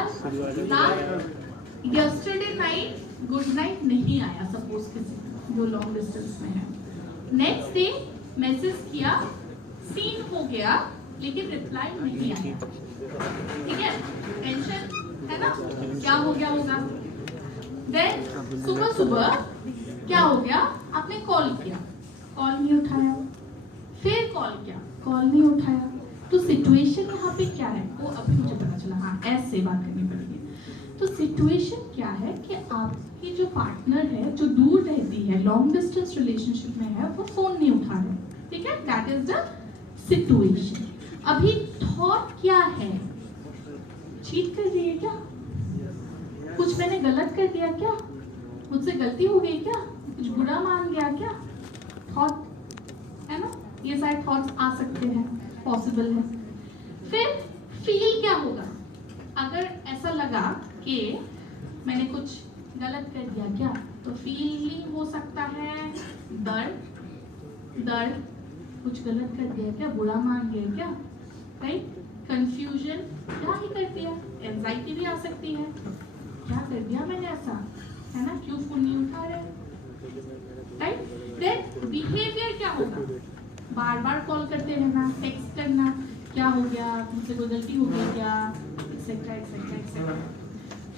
यस्टरडे नाइट गुड नाइट नहीं आया सपोज किसी जो लॉन्ग डिस्टेंस में है, नेक्स्ट डे मैसेज किया, सीन हो गया लेकिन रिप्लाई नहीं आया, ठीक है, टेंशन है ना, क्या हो गया होगा। देन सुबह सुबह क्या हो गया, आपने कॉल किया, कॉल नहीं उठाया, फिर कॉल किया, कॉल नहीं उठाया, तो सिचुएशन यहाँ पे क्या है वो अभी मुझे पता चला, हाँ ऐसे बात करनी पड़ेगी। तो सिचुएशन क्या है कि आपकी जो पार्टनर है जो दूर रहती है, लॉन्ग डिस्टेंस रिलेशनशिप में है, वो फोन नहीं उठा रहे, ठीक है, दैट इज द सिचुएशन। अभी थॉट क्या है, चीट कर रही है क्या, कुछ मैंने गलत कर दिया क्या, मुझसे गलती हो गई क्या, कुछ बुरा मान गया क्या, थॉट है ना, ये सारे थॉट्स आ सकते हैं, पॉसिबल है। फिर फील क्या होगा, अगर ऐसा लगा कि मैंने कुछ गलत कर दिया क्या, तो फीलिंग हो सकता है दर्द, दर्द, कुछ गलत कर दिया क्या, बुरा मान गया क्या, राइट, कंफ्यूजन, क्या ही कर दिया, एंजाइटी भी आ सकती है, क्या कर दिया मैंने ऐसा, है ना, क्यों फोन नहीं उठा रहे, राइट। देन बिहेवियर क्या होगा, बार बार कॉल करते रहना, टेक्स्ट करना, क्या हो गया, मुझसे कोई गलती हो गई क्या, etcetera etcetera etcetera.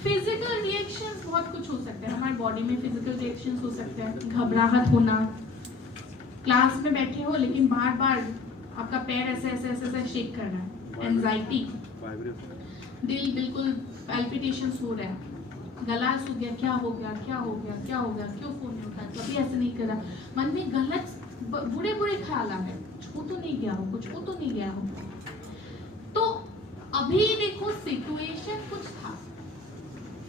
Physical reactions बहुत कुछ हो सकते हैं, हमारी बॉडी में फिजिकल रिएक्शंस हो सकते हैं, घबराहट होना, क्लास में बैठे हो लेकिन बार बार आपका पैर ऐसे ऐसे ऐसे ऐसे शेक कर रहा है, एंजाइटी, दिल बिल्कुल पैल्पिटेशंस हो रहा है, गला सूख गया, क्या हो गया क्या हो गया क्या हो गया, क्यों फोन नहीं उठाया, कभी ऐसे नहीं करा, मन में गलत बुरे बुरे ख्याल आ रहे, छू तो नहीं गया हो, कुछ हो तो नहीं गया हो। तो अभी देखो सिचुएशन कुछ था,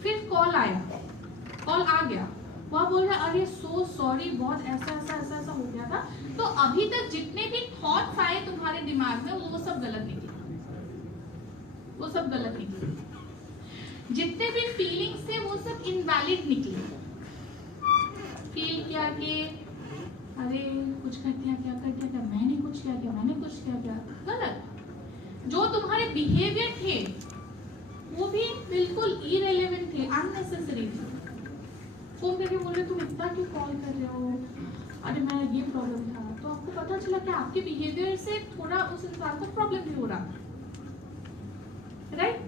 फिर कॉल आया, कॉल आ गया, वह बोल रहा अरे सो सॉरी, बहुत ऐसा ऐसा ऐसा ऐसा हो गया था। तो अभी तक जितने भी थॉट्स आए तुम्हारे दिमाग में वो सब गलत निकले, वो सब गलत निकले, जितने भी फीलिंग्स थे वो सब इनवैलिड निकले। फील किया कि अरे कुछ कर दिया क्या, कर दिया क्या, मैंने कुछ किया क्या, मैंने कुछ किया क्या, गलत। जो तुम्हारे बिहेवियर थे वो भी बिल्कुल इरेलेवेंट थे, अननेसेसरी थे। फोन करके बोल रहे तुम इतना क्यों कॉल कर रहे हो, अरे मेरा ये प्रॉब्लम था, तो आपको पता चला कि आपके बिहेवियर से थोड़ा उस इंसान को प्रॉब्लम भी हो रहा था, राइट।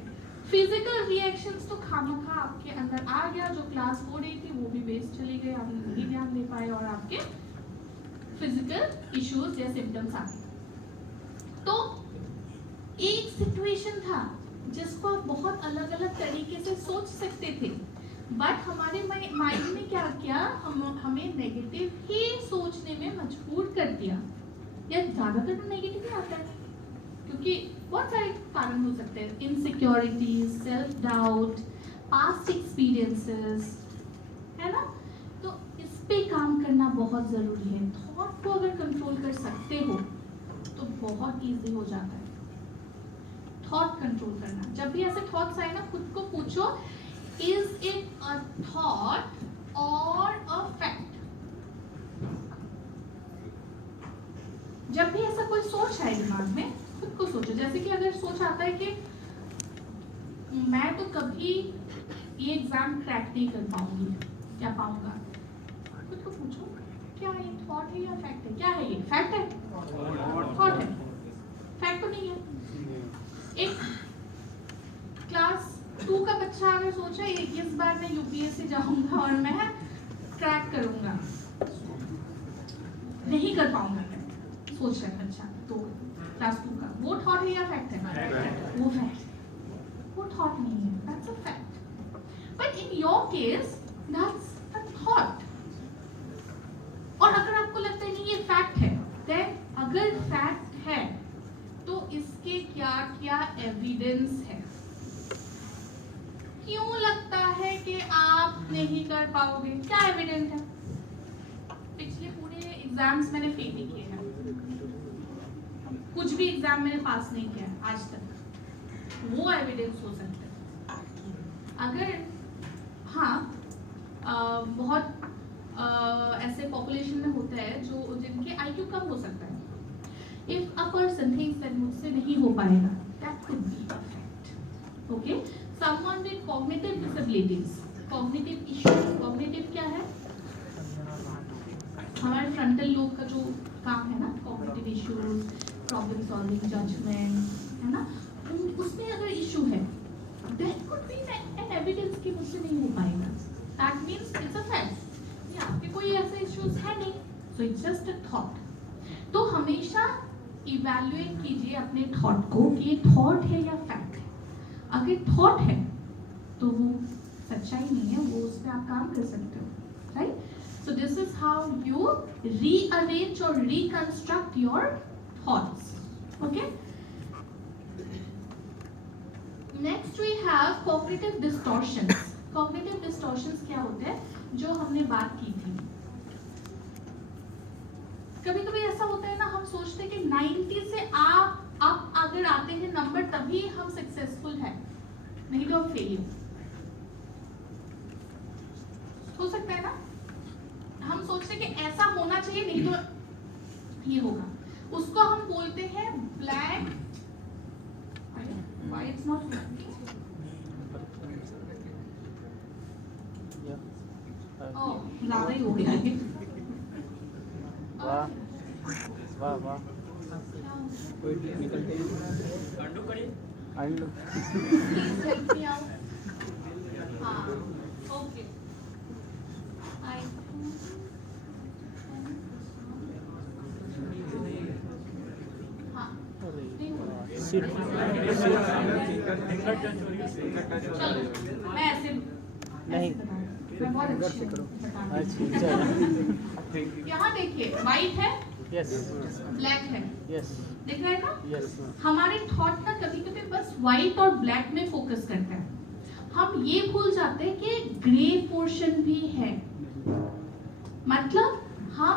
फिजिकल रिएक्शंस तो खामखा आपके अंदर आ गया, जो क्लास हो रही थी वो भी वेस्ट चली गई, आप नहीं ध्यान दे पाए और आपके फिजिकल इश्यूज या सिम्टम्स आ गए। तो एक सिचुएशन था जिसको आप बहुत अलग अलग तरीके से सोच सकते थे, बट हमारे माइंड ने क्या किया, हमें नेगेटिव ही सोचने में मजबूर कर दिया, या ज्यादातर तो नेगेटिव ही आता है, क्योंकि बहुत सारे कारण हो सकते हैं, insecurities, self doubt, past experiences, है ना। तो इस पे काम करना बहुत जरूरी है। थॉट को अगर कंट्रोल कर सकते हो तो बहुत इजी हो जाता है। थॉट कंट्रोल करना। जब भी ऐसे थॉट्स आए ना, खुद को पूछो, इज इट अ थॉट और अ फैक्ट। जब भी ऐसा कोई सोच आए दिमाग में, खुद को सोचो। जैसे कि अगर सोच आता है कि मैं तो कभी ये एग्जाम क्रैक नहीं कर पाऊंगी या पाऊंगा, खुद को पूछो, क्या ये थॉट है या फैक्ट है? क्या है ये? फैक्ट है? थॉट है? फैक्ट तो नहीं है। एक क्लास 2 का बच्चा अगर सोचा इस बार मैं यूपीएससी जाऊंगा और मैं क्रैक करूंगा, नहीं कर पाऊंगा, सोच रहा है बच्चा, तो क्लास 2 का, वो थॉट है या फैक्ट है? वो फैक्ट, वो थॉट नहीं है, that's a fact. But in your case that's a thought. और अगर आपको लगता है नहीं ये फैक्ट है, देन अगर फैक्ट है तो इसके क्या क्या एविडेंस है? क्यों लगता है कि आप नहीं कर पाओगे? क्या एविडेंस है? पिछले पूरे एग्जाम्स मैंने फेल नहीं किए हैं, कुछ भी एग्जाम मैंने पास नहीं किया आज तक, वो एविडेंस हो सकता है। अगर हाँ बहुत ऐसे पॉपुलेशन में होता है जो जिनके आईक्यू कम हो सकता है, if a person thinks that मुझसे नहीं हो पाएगा, that could be a fact. Okay, someone with cognitive disabilities, cognitive issues. Cognitive क्या है? हमारे फ्रंटल लोब का जो काम है ना, cognitive issues, problem solving, judgement, है ना, उसमें अगर इशू है, that could be an evidence कि मुझसे नहीं हो पाएगा। That means it's a fact. या आपके कोई ऐसे इश्यूज है नहीं, so it's just a thought. तो हमेशा इवैल्यूएट कीजिए अपने थॉट को कि ये थॉट है या फैक्ट है। अगर थॉट है तो वो सच्चाई नहीं है, वो उस पर आप काम कर सकते हो, right? So this is how you rearrange or reconstruct your thoughts. Okay. Next we have cognitive distortions. Cognitive distortions क्या होते हैं? जो हमने बात की थी। कभी-कभी ऐसा होता है ना, हम सोचते हैं कि 90 से आप अगर आते हैं नंबर तभी हम सक्सेसफुल हैं, नहीं तो हम फेल हो सकता है ना। हम सोचते हैं कि ऐसा होना चाहिए, नहीं तो ये होगा, उसको हम बोलते हैं black. Why it's not working? Oh, ज़्यादा ही हो गया है। वाह वाह वाह, कोई टेक्निकल अंडू करिए। Please help me out. हाँ, okay. सिर्फ चलो, मैं ऐसे नहीं, मैं बहुत अच्छी हूँ बताने अच्छा, में। यहाँ देखिए, व्हाइट है, यस ब्लैक है, यस दिख रहा है ना? यस, हमारे थॉट ना कभी-कभी बस व्हाइट और ब्लैक में फोकस करता है। हम ये भूल जाते हैं कि ग्रे पोर्शन भी है। मतलब हम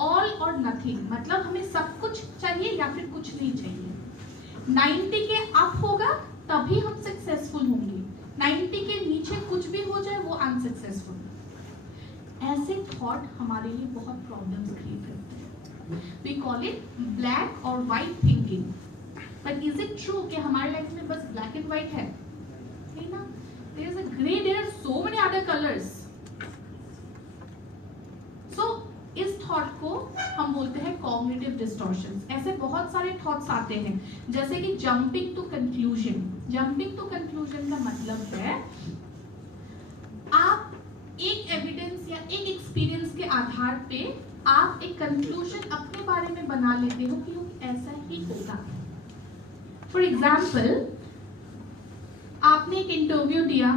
ऑल और नथिंग, मतलब हमें सब कुछ चाहिए या फिर कुछ नहीं चाहिए। 90 के अप होगा तभी हम सक्सेसफुल होंगे, 90 के नीचे कुछ भी हो जाए वो अनसक्सेसफुल। ऐसे थॉट हमारे लिए बहुत प्रॉब्लम्स क्रिएट करते हैं। वी कॉल इट ब्लैक और white thinking. But is it true कि हमारे लाइफ में बस ब्लैक एंड व्हाइट है? नहीं ना, there is a grey, there are so many other colours. So इस थॉट को हम बोलते हैं कॉग्निटिव डिस्टॉर्शंस। ऐसे बहुत सारे थॉट्स आते हैं, जैसे कि jumping to conclusion. Jumping to conclusion का मतलब है आप एक एविडेंस या एक एक्सपीरियंस के आधार पे आप एक कंक्लूजन अपने बारे में बना लेते हो कि ऐसा ही होगा। फॉर एग्जाम्पल, आपने एक इंटरव्यू दिया,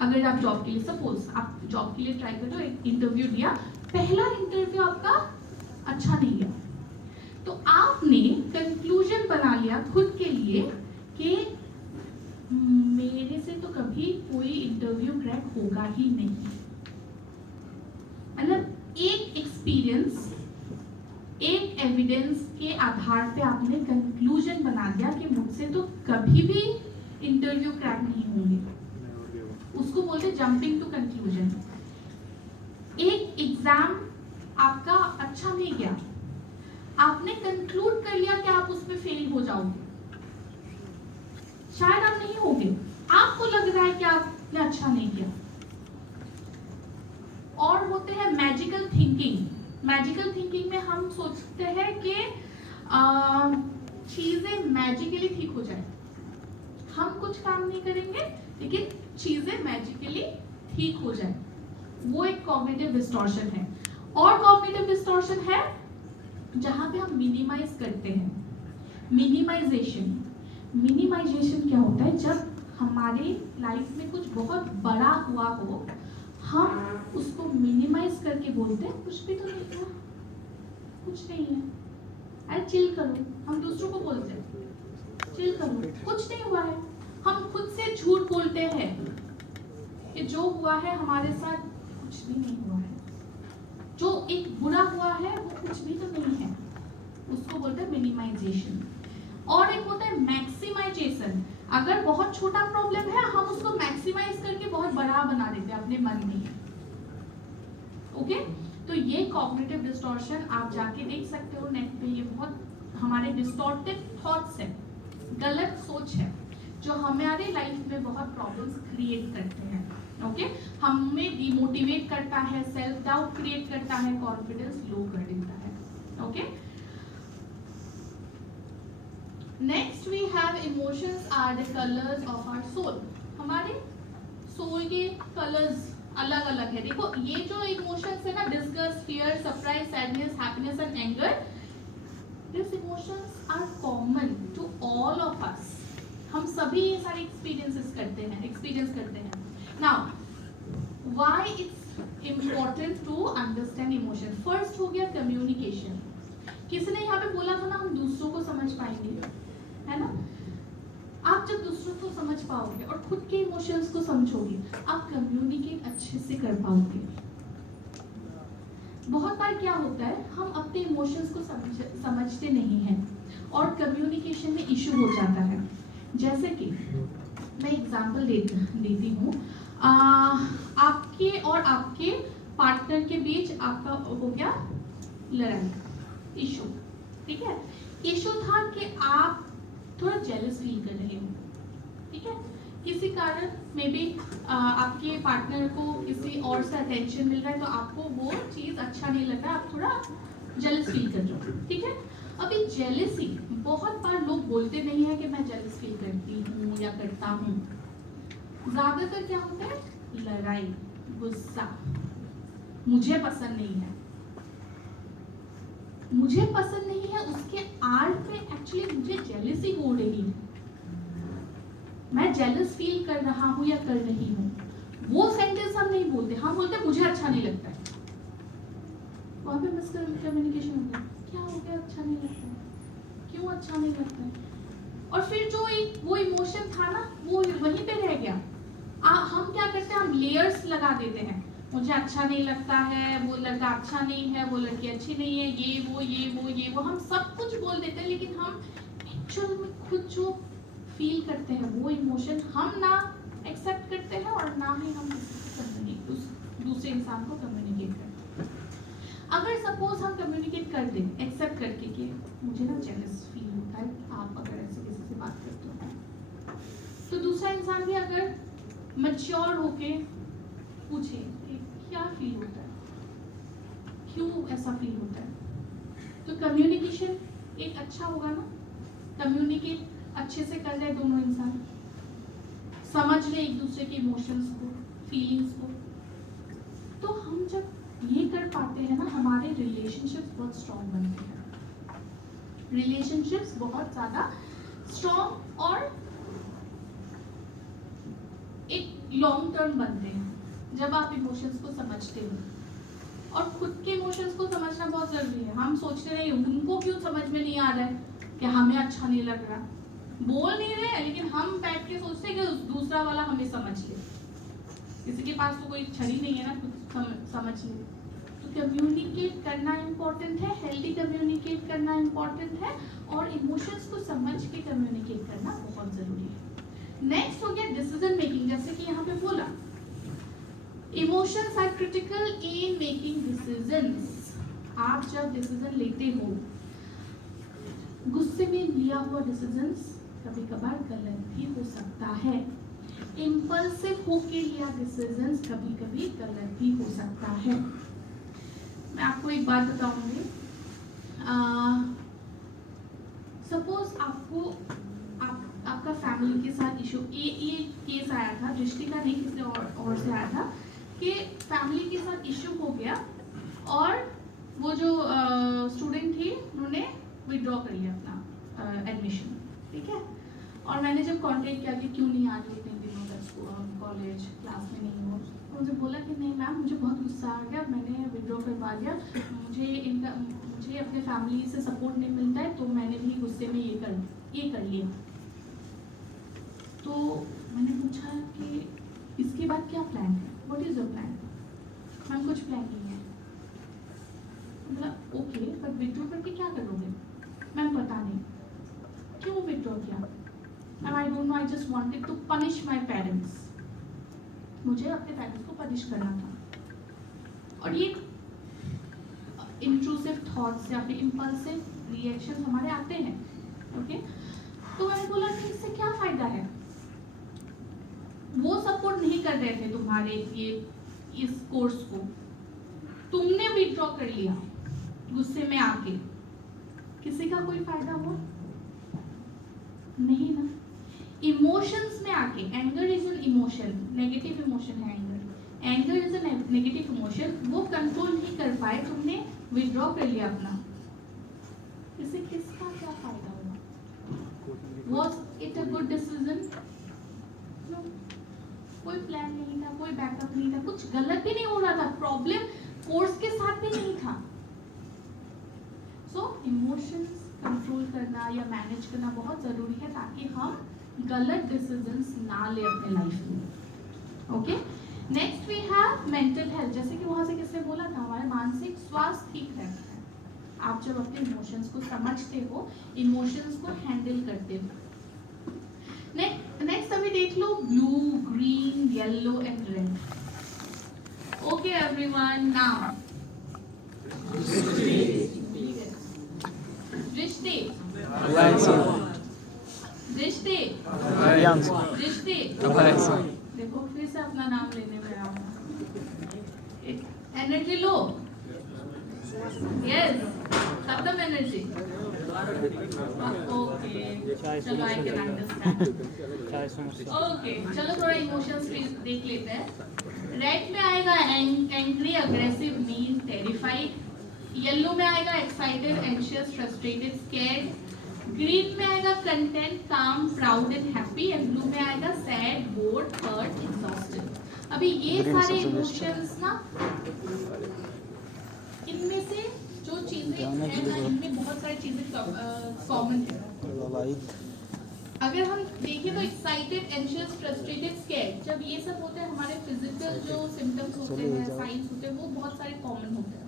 अगर आप जॉब के लिए, सपोज आप जॉब के लिए ट्राई कर रहे हो, एक इंटरव्यू दिया, पहला इंटरव्यू आपका अच्छा नहीं गया, तो आपने कंक्लूजन बना लिया खुद के लिए कि मेरे से तो कभी कोई इंटरव्यू क्रैक होगा ही नहीं। मतलब एक एक्सपीरियंस, एक एविडेंस के आधार पे आपने कंक्लूजन बना दिया कि मुझसे तो कभी भी इंटरव्यू क्रैक नहीं होंगे। उसको बोलते जंपिंग टू कंक्लूजन। एक एग्जाम आपका अच्छा नहीं गया, आपने कंक्लूड कर लिया कि आप उसमें फेल हो जाओगे, शायद आप नहीं होगे, आपको लग रहा है कि आपने अच्छा नहीं किया। और होते हैं मैजिकल थिंकिंग। मैजिकल थिंकिंग में हम सोचते हैं कि चीजें मैजिकली ठीक हो जाए। हम कुछ काम नहीं करेंगे लेकिन चीजें मैजिकली ठीक हो जाए, वो एक कॉग्निटिव डिस्टॉर्शन है। और कॉग्निटिव डिस्टॉर्शन है जहां पे हम मिनिमाइज करते हैं। मिनिमाइजेशन क्या होता है? जब हमारे लाइफ में कुछ बहुत बड़ा हुआ हो, हम उसको मिनिमाइज करके बोलते हैं कुछ भी तो नहीं हुआ, कुछ नहीं है, अरे चिल करो। हम दूसरों को बोलते हैं चिल करो, कुछ नहीं हुआ है। हम खुद से झूठ बोलते हैं कि जो हुआ है हमारे साथ कुछ भी नहीं हुआ है, जो एक बुरा हुआ है वो कुछ भी तो नहीं है, उसको बोलते हैं मिनिमाइजेशन। और एक होता है मैक्सिमाइजेशन। अगर बहुत छोटा प्रॉब्लम है हम उसको मैक्सिमाइज करके बहुत बड़ा बना देते हैं अपने मन में। ओके, तो ये कॉग्निटिव डिस्टॉर्शन आप जाके देख सकते हो नेट पे। ये बहुत हमारे डिस्टॉर्टेड थॉट्स है, गलत सोच है, जो हमारे लाइफ में बहुत प्रॉब्लम्स क्रिएट करते हैं। ओके, हमें डिमोटिवेट करता है, सेल्फ डाउट क्रिएट करता है, कॉन्फिडेंस लो कर देता है। Okay, next we have emotions are the colours of our soul. हमारे सोल के कलर्स अलग अलग है। देखो ये जो इमोशंस है ना, disgust, fear, surprise, sadness, happiness and anger, this emotions are common to all of us. हम सभी ये सारे एक्सपीरियंस करते हैं। Now why it's important to understand emotion. First हो गया कम्युनिकेशन। किसी ने यहाँ पे बोला था ना हम दूसरों को समझ पाएंगे, है ना? आप जब दूसरों को समझ पाओगे और खुद के इमोशंस को समझोगे, आप कम्युनिकेट अच्छे से कर पाओगे। बहुत बार क्या होता है, हम अपने इमोशंस को समझते नहीं हैं और कम्युनिकेशन में इशू हो जाता है। जैसे कि मैं एग्जांपल देती हूँ, आपके और आपके पार्टनर के बीच आपका हो गया लड़ाई, इशू, ठीक है? इशू था कि आप थोड़ा जेलस फील कर रहे हो, ठीक है? किसी कारण मे बी आपके पार्टनर को किसी और से अटेंशन मिल रहा है तो आपको वो चीज़ अच्छा नहीं लग रहा, आप थोड़ा जेलस फील कर रहे हो, ठीक है? अभी जेलसी बहुत बार लोग बोलते नहीं है कि मैं जेलस फील करती हूँ या करता हूँ। ज्यादातर क्या होता है? लड़ाई, गुस्सा, मुझे पसंद नहीं है, मुझे पसंद नहीं है, उसके आड़ में एक्चुअली मुझे जेलसी हो रही है, मैं जेलस फील कर रहा हूँ या कर रही हूँ। वो सेंटेंस हम नहीं बोलते, हम बोलते मुझे अच्छा नहीं लगता है। वहां पे मिसकम्युनिकेशन हो गया, क्या हो गया? अच्छा नहीं लगता है, क्यों अच्छा नहीं लगता है? और फिर जो वो इमोशन था ना, वो वहीं पे रह गया। हम क्या करते हैं, हम लेयर्स लगा देते हैं, मुझे अच्छा नहीं लगता है, वो लड़का अच्छा नहीं है, वो लड़की अच्छी नहीं है, ये वो हम सब कुछ बोल देते हैं, लेकिन हम एक्चुअल में खुद जो फील करते हैं वो इमोशन हम ना एक्सेप्ट करते हैं और ना ही हम दूसरे इंसान को कम्युनिकेट करते हैं। अगर सपोज हम कम्युनिकेट कर दें एक्सेप्ट करके कि मुझे ना जेलस फील होता है आप अगर ऐसे किसी से बात करते हो, तो दूसरा इंसान भी अगर मैच्योर होके पूछे कि क्या फील होता है, क्यों ऐसा फील होता है, तो कम्युनिकेशन एक अच्छा होगा ना। कम्युनिकेट अच्छे से कर रहे दोनों इंसान, समझ रहे एक दूसरे के इमोशंस को, फीलिंग्स को, तो हम जब ये कर पाते हैं ना, हमारे रिलेशनशिप्स बहुत स्ट्रॉन्ग बनते हैं। रिलेशनशिप्स बहुत ज्यादा स्ट्रॉन्ग और एक लॉन्ग टर्म बनते हैं जब आप इमोशंस को समझते हो। और खुद के इमोशंस को समझना बहुत जरूरी है। हम सोचते रहे उनको क्यों समझ में नहीं आ रहा है कि हमें अच्छा नहीं लग रहा, बोल नहीं रहे, लेकिन हम बैठ के सोचते हैं कि दूसरा वाला हमें समझ ले। किसी के पास तो कोई छड़ी नहीं है ना कुछ समझ ले। तो कम्युनिकेट करना इम्पोर्टेंट है, हेल्दी कम्युनिकेट करना इम्पोर्टेंट है, और इमोशंस को समझ के कम्युनिकेट करना बहुत जरूरी है। Emotions are critical in making decisions. आप जब डिसीजन लेते हो, गुस्से में लिया हुआ डिसीजंस कभी कभार गलत भी हो सकता है। इम्पल्सिव होके लिया डिसीजंस कभी कभी गलत भी हो सकता है। मैं आपको एक बात बताऊंगी। सपोज आपका फैमिली के साथ इशू, ये केस आया था, दृष्टि का नहीं, किसी और से आया था कि फैमिली के साथ इशू हो गया और वो जो स्टूडेंट थी उन्होंने विड्रॉ कर लिया अपना एडमिशन, ठीक है। और मैंने जब कांटेक्ट किया कि क्यों नहीं आ रही इतने दिनों तक कॉलेज क्लास में नहीं हो, तो मुझे बोला कि नहीं मैम, मुझे बहुत गुस्सा आ गया, मैंने विड्रॉ करवा दिया, मुझे अपने फैमिली से सपोर्ट नहीं मिलता है, तो मैंने भी गुस्से में ये कर लिया। तो मैंने पूछा कि इसके बाद क्या प्लान है, what is your plan? Ma'am कुछ प्लान नहीं है। बोला ओके, पर विड्रॉ करके क्या करोगे? मैम पता नहीं। क्यों विड्रॉ किया? Ma'am I don't know, I just wanted to punish my parents. मुझे अपने पेरेंट्स को पनिश करना था। और ये इंट्रूसिव थॉट्स या फिर इम्पल्सिव रिएक्शन हमारे आते हैं, ओके। तो मैंने बोला कि इससे क्या फायदा है? वो सपोर्ट नहीं कर रहे थे तुम्हारे इस कोर्स को, तुमने विड्रॉ कर लिया गुस्से में आके, किसी का कोई फायदा हुआ नहीं ना। इमोशंस में आके, anger is an emotion, negative emotion है anger is a negative emotion, वो कंट्रोल नहीं कर पाए, तुमने विड्रॉ कर लिया अपना, इससे किसका क्या फायदा हुआ? Was it a good decision? No. कोई प्लान नहीं था, कोई बैकअप नहीं था, कुछ गलत भी नहीं हो रहा था, प्रॉब्लम कोर्स के साथ भी नहीं था। सो इमोशंस कंट्रोल करना या मैनेज करना बहुत जरूरी है ताकि हम गलत डिसीजंस ना ले अपने लाइफ में, okay. Next we have mental health. जैसे कि वहां से किसने बोला था, हमारा मानसिक स्वास्थ्य ठीक रहता है आप जब अपने इमोशंस को समझते हो, इमोशंस को हैंडल करते हो। नेक्स्ट अभी देख लो blue, green, yellow and red. Okay everyone, now Drishti, देखो फिर से अपना नाम लेने में आया। एनर्जी लो, यस, खत्म एनर्जी, ओके, चलो आई कैन अंडरस्टैंड। ओके, चलो थोड़ा इमोशंस भी देख लेते हैं। रेड में आएगा angry, aggressive, mean, terrified. Yellow में आएगा excited, anxious, frustrated, scared. Green में आएगा कंटेंट, काम, proud and happy. And blue में आएगा सैड, बोर्ड, हर्ट, एग्जॉस्टेड। अभी ये सारे इमोशंस ना, इनमें से जो चीजें हैं ना, इनमें बहुत सारी चीजें कॉमन है। अगर हम देखें तो एक्साइटेड, एंशियस, फ्रस्ट्रेटेड, स्कैर्ड, जब ये सब होते हैं, हमारे फिजिकल जो सिम्टम्स होते हैं, साइंस होते हैं, वो बहुत सारे कॉमन होते हैं।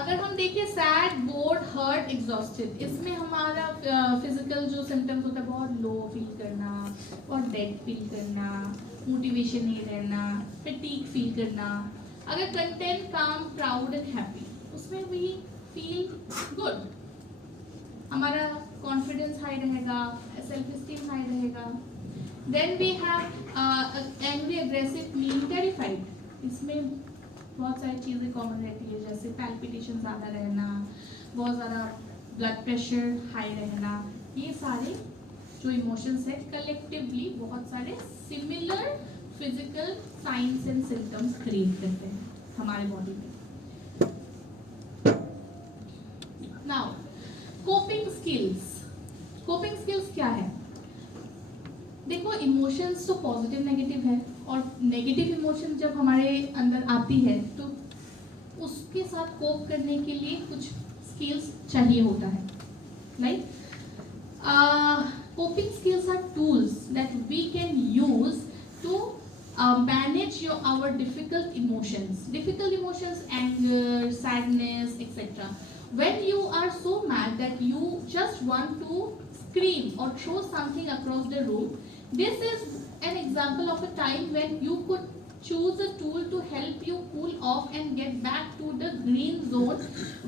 अगर हम देखें सैड, बोर्ड, हर्ट, एग्जॉस्टेड, इसमें हमारा फिजिकल जो सिम्टम्स होता है, बहुत लो फील करना, बहुत डेड फील करना, मोटिवेशन नहीं रहना, फटीग फील करना। अगर कंटेंट, काम, प्राउड एंड हैप्पी, उसमें वी फील गुड, हमारा कॉन्फिडेंस हाई रहेगा, सेल्फ एस्टीम हाई रहेगा। Then we have angry, aggressive, mean, terrified, इसमें बहुत सारी चीज़ें कॉमन रहती है, जैसे पैल्पिटेशन ज़्यादा रहना, बहुत ज़्यादा ब्लड प्रेशर हाई रहना। ये सारे जो इमोशंस है कलेक्टिवली बहुत सारे similar physical science and symptoms create करते हैं हमारे बॉडी में। नाउ कोपिंग स्किल्स क्या है? देखो, इमोशंस तो पॉजिटिव नेगेटिव है, और नेगेटिव इमोशन जब हमारे अंदर आती है तो उसके साथ कोप करने के लिए कुछ स्किल्स चाहिए होता है, right? Coping skills are tools that we can use to manage our difficult emotions, anger, sadness, etc. When you are so mad that you just want to scream or throw something across the room, this is an example of a time when you could choose a tool to help you cool off and get back to the green zone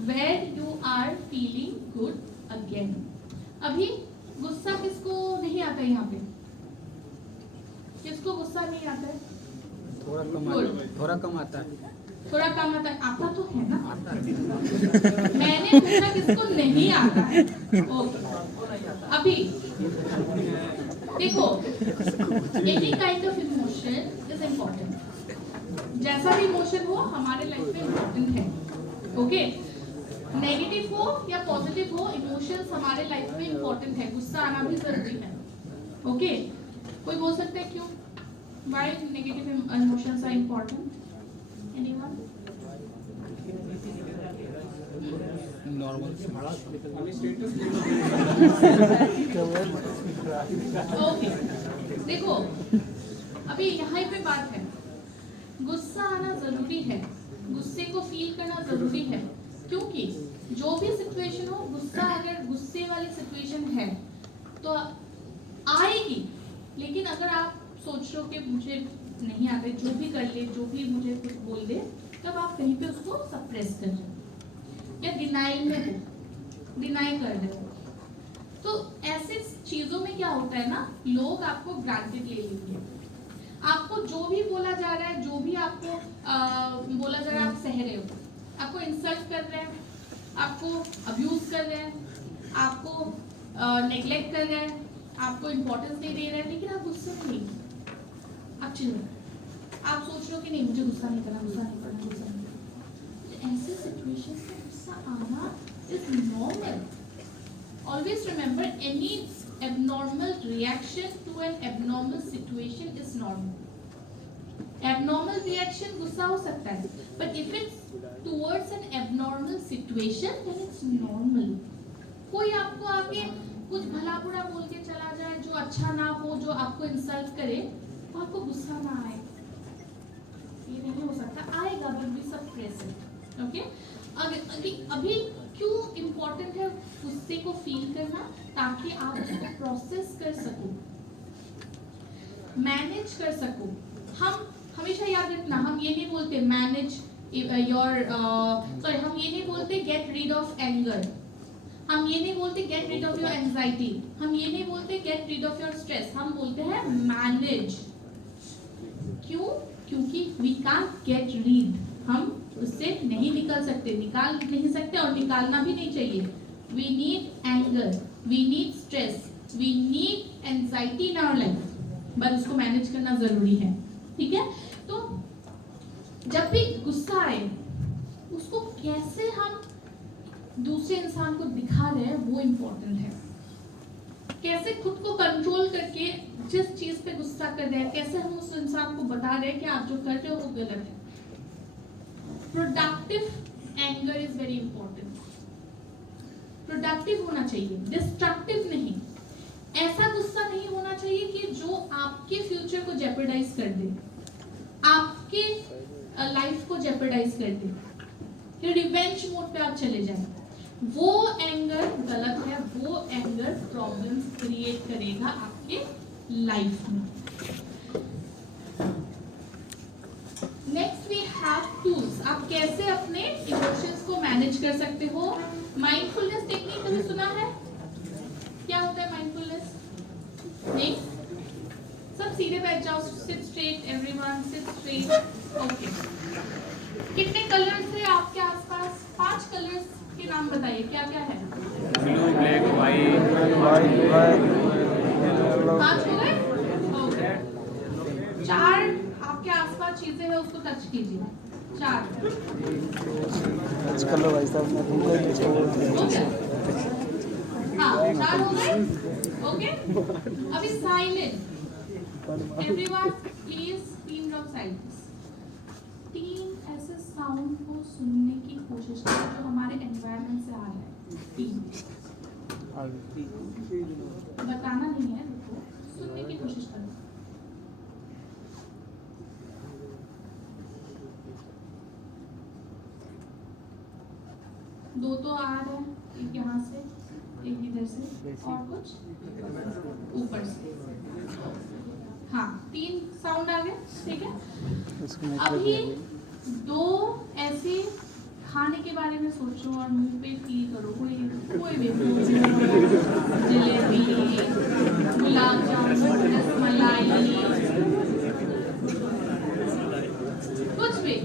where you are feeling good again. अभी गुस्सा किसको नहीं आता है यहाँ पे? किसको गुस्सा नहीं आता है? थोड़ा कम आता है थोड़ा कम आता है। आता तो है ना? मैंने पूछा किसको नहीं आता है। ओके। अभी देखो, any kind of emotion is important. जैसा भी इमोशन हो हमारे लाइफ में इम्पोर्टेंट है। ओके, नेगेटिव हो या पॉजिटिव हो, इमोशंस हमारे लाइफ में इम्पोर्टेंट है। गुस्सा आना भी जरूरी है। ओके, कोई बोल सकते हैं क्यों? Why negative emotions are important? Anyone? Okay. देखो, अभी यहाँ पे बात है, गुस्सा आना जरूरी है, गुस्से को फील करना जरूरी है, क्योंकि जो भी सिचुएशन हो, गुस्सा अगर गुस्से वाली सिचुएशन है तो आएगी, लेकिन अगर आप सोच लो कि मुझे नहीं आता, जो भी कर ले, जो भी मुझे कुछ बोल दे, तब आप कहीं पे उसको सप्रेस कर रहे हो या डिनाइल में हो, डिनाई कर रहे हो। तो ऐसे चीजों में क्या होता है ना, लोग आपको ग्रांटेड ले लेंगे। आपको जो भी बोला जा रहा है, जो भी आपको बोला जा रहा है, आप सह रहे हो। आपको इंसल्ट कर रहे हैं, आपको अब्यूज कर रहे हैं, आपको नेग्लेक्ट कर रहे हैं, आपको इम्पोर्टेंस नहीं दे रहे हैं, लेकिन आप गुस्से में नहीं, आप चिल रहे। आप सोच रहे हो कि नहीं, मुझे गुस्सा नहीं करना, गुस्सा नहीं करना, गुस्सा नहीं करना। तो ऐसे सिचुएशन में गुस्सा आना is normal. Always remember, any abnormal reaction to an abnormal situation is normal. Abnormal reaction गुस्सा हो सकता है, but if it's towards an abnormal situation then it's normal. कोई आपको आके कुछ भला बुरा बोल के चला जाए, जो अच्छा ना हो, जो आपको इंसल्ट करे, तो आपको गुस्सा ना आए, ये नहीं हो सकता। आएगा, but be suppress it. Okay, अभी क्यों इम्पोर्टेंट है गुस्से को फील करना? ताकि आप उसको प्रोसेस कर सको, मैनेज कर सको। हम हमेशा याद रखना, हम ये नहीं बोलते मैनेज योर हम ये नहीं बोलते गेट रीड ऑफ एंगर, हम ये नहीं बोलते get rid of your anxiety, हम ये नहीं बोलते get rid of your stress, हम बोलते हैं मैनेज। क्यों? क्योंकि वी कांट गेट रीड, हम उससे नहीं निकल सकते, निकाल नहीं सकते और निकालना भी नहीं चाहिए। We need anger, we need stress, we need anxiety in our life, बस उसको मैनेज करना जरूरी है। ठीक है, तो जब भी गुस्सा आए, उसको कैसे हम दूसरे इंसान को दिखा रहे हैं वो इम्पोर्टेंट है। कैसे खुद को कंट्रोल करके जिस चीज पे गुस्सा कर रहे हैं, कैसे हम उस इंसान को बता रहे हैं कि आप जो कर रहे हो वो गलत है। Productive anger is very important. Productive होना चाहिए, डिस्ट्रक्टिव नहीं। ऐसा गुस्सा नहीं होना चाहिए कि जो आपके फ्यूचर को जेपरडाइज कर दे, आपके लाइफ को जेपरडाइज कर दे, कि रिवेंज मोड पे आप चले जाएं। वो एंगर गलत है, वो एंगर प्रॉब्लम्स क्रिएट करेगा आपके लाइफ में। Next we have tools. आप कैसे अपने इमोशंस को मैनेज कर सकते हो। माइंडफुलनेस टेक्निक कभी सुना है? क्या होता है माइंडफुलनेस? नहीं? सब सीधे बैठ जाओ, seat straight, everyone seat straight. Okay, कितने कलर्स है आपके आसपास? 5 कलर्स के नाम बताइए, क्या क्या है? Blue, black, white. 5 हो गए? ओके। 4 आपके आसपास चीजें हैं, उसको टच कीजिए। 4 टच कर लो भाई साहब, मैं भूखा ही ओके, हाँ 4 हो गए। ओके, अभी silent. Everyone please 3 drop silence. 3 ऐसे साउंड को सुनने की कोशिश करो जो हमारे एनवायरनमेंट से आ रहा है। 3 बताना नहीं है, देखो सुनने की कोशिश करो। दो तो आ रहे हैं, एक यहाँ से, एक इधर से, और कुछ ऊपर से। हाँ, 3 साउंड आ गया, ठीक है। उसको मैं अभी दो ऐसे खाने के बारे में सोचो और मुंह पे फील करो, कोई भी जलेबी, गुलाब जामुन, रसमलाई, कुछ भी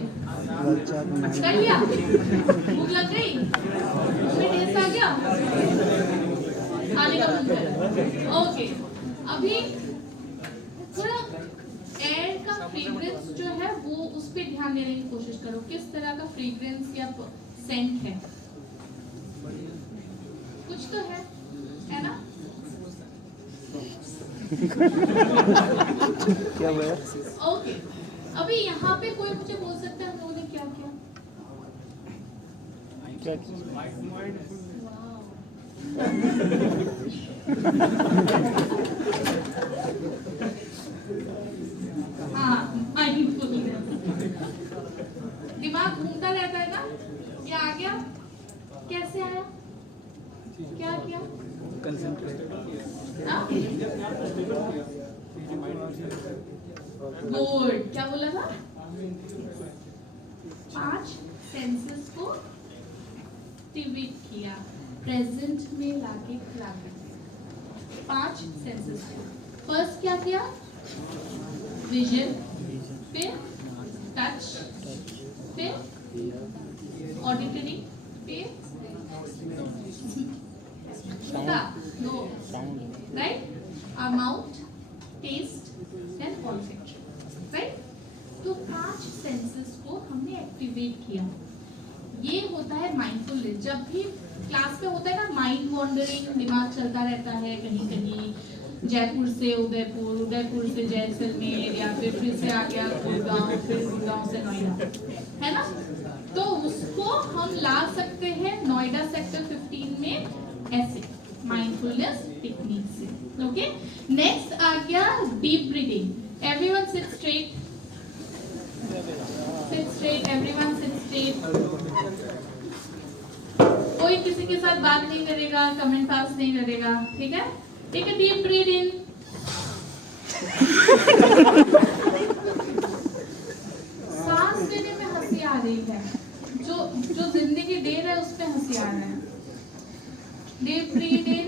बच्चा कर लिया। भूख लग गई, उसमें टेस्ट आ गया, खाने का मन कर। ओके, अभी थोड़ा एयर का फ्रेग्रेंस जो है वो उस पे ध्यान देने की कोशिश करो, किस तरह का फ्रेग्रेंस या सेंट है, कुछ तो है ना? क्या हुआ? ओके, अभी यहाँ पे कोई मुझे बोल सकता है हम लोगों ने क्या किया? क्या हाँ, mindfulness। दिमाग घूमता रहता है ना, ये आ गया, कैसे आया, क्या किया? गुड, क्या बोला था? 5 सेंसेस को एक्टिवेट किया, प्रेजेंट में लाके खड़ा कर दिया। 5 सेंसेस को फर्स्ट क्या किया? विजन, फिर टच, फिर ऑडिटरी, फिर no, right? Our mouth, taste, then olfactory, right? तो 5 सेंसेस को हमने एक्टिवेट किया। ये होता है माइंडफुलनेस। जब भी क्लास में होता है ना माइंड वॉन्डरिंग, दिमाग चलता रहता है कहीं कहीं, जयपुर से उदयपुर, उदयपुर से जैसलमेर, या फिर से आ गया गुड़गांव, फिर गुड़गांव से नोएडा, है ना? तो उसको हम ला सकते हैं नोएडा सेक्टर 15 में ऐसे माइंडफुलनेस टेक्निक से। ओके, नेक्स्ट आ गया deep breathing. Everyone seat straight, seat straight, everyone seat straight. कोई किसी के साथ बात नहीं करेगा, कमेंट पास नहीं करेगा, ठीक है? टेक अ डीप ब्रीथ इन, सांस लेने में हंसी आ रही है, जो जिंदगी दे रहा है उस पे हंसी आ रहा है। डीप ब्रीथ इन,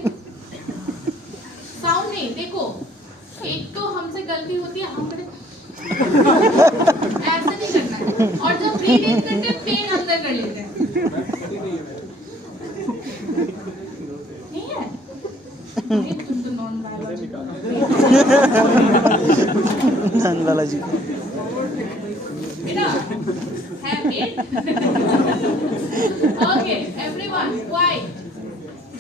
साउंड नहीं, देखो एक तो हमसे गलती होती है, हम ऐसे नहीं करना है, और जब ब्रीथ इन करते हैं पेन अंदर कर लेते हैं, नहीं है? तुम तो non biological okay, everyone quiet.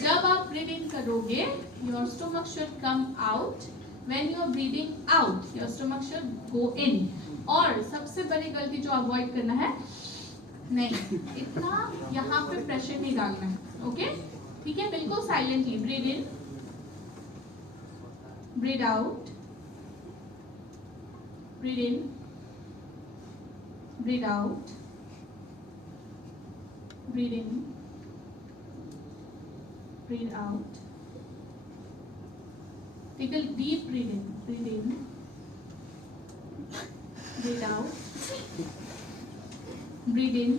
जब आप ब्रीदिंग करोगे, your stomach should come out, when you are breathing out your stomach should go in. और सबसे बड़ी गलती जो अवॉइड करना है, नहीं इतना यहाँ पे प्रेशर नहीं डालना है। ओके, ठीक है? बिल्कुल silently breathe in, breathe out, breathe in, breathe out, breathe in, breathe out. Take a deep breath in, breathe in, breathe out, breathe in,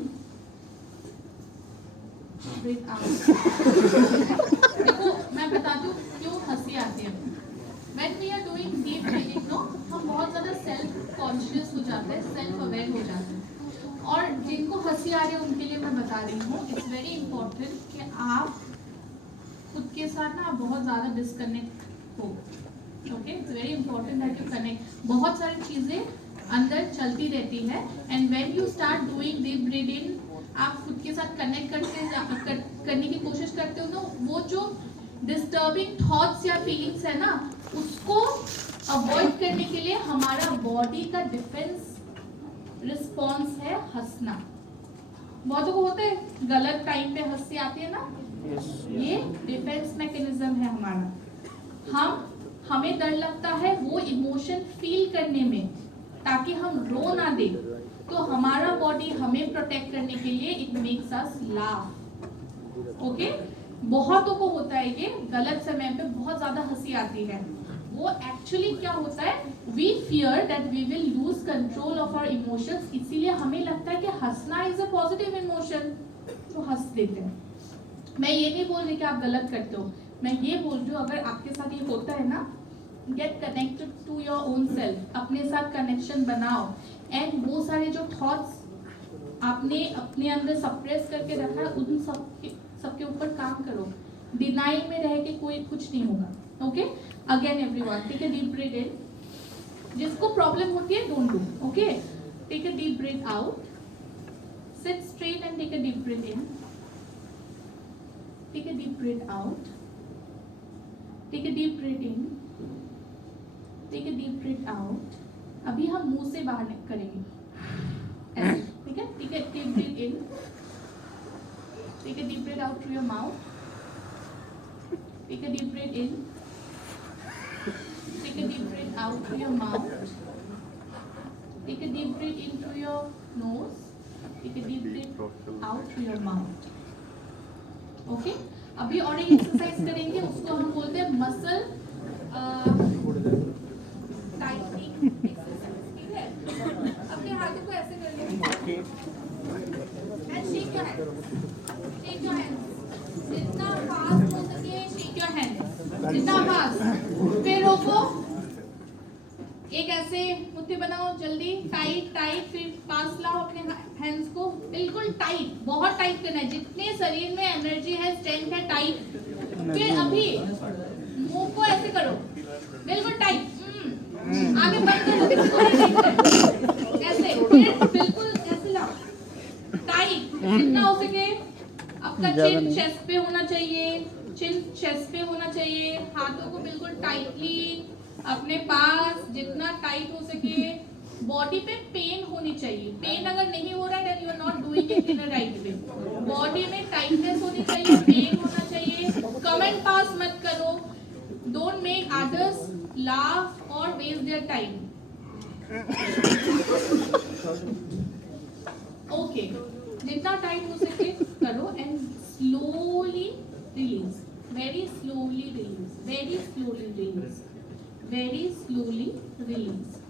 breathe out. देखो मैं बताती हूँ क्यों हंसी आती है। When we are doing deep breathing, no, हम बहुत ज़्यादा सेल्फ कॉन्शियस हो जाते हैं, सेल्फ अवेयर हो जाते हैं। और जिनको हंसी आ रही है उनके लिए मैं बता रही हूँ, इट्स वेरी इंपॉर्टेंट कि आप खुद के साथ ना बहुत ज़्यादा डिस्कनेक्ट हो। Okay, it's very important that you connect. बहुत सारी चीज़ें अंदर चलती रहती है, and when you start doing deep breathing, आप खुद के साथ कनेक्ट करने की कोशिश करते हो ना, वो जो डिस्टर्बिंग थॉट्स या फीलिंग्स है ना, उसको अवॉइड करने के लिए हमारा बॉडी का डिफेंस रिस्पॉन्स है हंसना। बहुतों को होता है गलत टाइम पे हंसी आती है ना, ये डिफेंस मैकेनिज्म है हमारा। हमें डर लगता है वो इमोशन फील करने में, ताकि हम रो ना दे, तो हमारा बॉडी हमें प्रोटेक्ट करने के लिए it makes us laugh. Okay, बहुतों को होता है ये, गलत समय पे बहुत ज्यादा हंसी आती है, वो एक्चुअली क्या होता है, we fear that we will lose control of our emotions, इसीलिए हमें लगता है कि हंसना इज अ पॉजिटिव इमोशन, तो हंस देते हैं। मैं ये नहीं बोल रही कि आप गलत करते हो, मैं ये बोल रही हूँ अगर आपके साथ ये होता है ना, get connected to your own self, अपने साथ कनेक्शन बनाओ, एंड वो सारे जो थॉट्स आपने अपने अंदर सप्रेस करके रखा है उन सबके ऊपर काम करो। डिनाइल में रह के कोई कुछ नहीं होगा। Okay, again everyone take a deep breath in, जिसको प्रॉब्लम होती है don't do. Okay, take a deep breath out, sit straight and take a deep breath in, take a deep breath out, take a deep breath in, take a deep breath out. अभी हम मुंह से बाहर करेंगे ऐसे, ठीक है? Take a deep breath in, take a deep breath out through your mouth, take a deep breath in, take a deep breath out through your mouth, take a deep breath in through your nose, take a deep breath out through your mouth. Okay, अभी और एक एक्सरसाइज करेंगे, उसको हम बोलते हैं मसल टाइटनिंग एक्सरसाइज, ठीक है? अपने हाथों को ऐसे कर लेंगे and shake your hand, shake your hand, जितना फास्ट हो सके शेक योर हैंड, जितना फास्ट। फिर रोको, एक ऐसे मुट्ठी बनाओ, जल्दी टाइट टाइट, फिर पास लाओ अपने हैंड्स को, बिल्कुल टाइट, बहुत टाइट करना है, जितने शरीर में एनर्जी है, स्ट्रेंथ है, टाइट। फिर अभी मुंह को ऐसे करो, बिल्कुल टाइट, आगे बंद करो, किसी को नहीं देखना, ऐसे, फिर बिल्कुल ऐसे लाओ, टाइट, जितना हो सके। आपका चिन चेस्ट पे होना चाहिए, चिन चेस्ट पे होना चाहिए, हाथों को बिल्कुल टाइटली अपने पास, जितना टाइट हो सके। बॉडी पे पेन होनी चाहिए, पेन अगर नहीं हो रहा है then you are not doing it in a right way. Body में टाइटनेस होनी चाहिए, पेन होना चाहिए। कमेंट पास मत करो, डोंट मेक अदर्स लाफ और वेस्ट देयर टाइम। ओके, जितना टाइट हो सके करो and slowly release, very slowly release, very slowly release, very slowly release,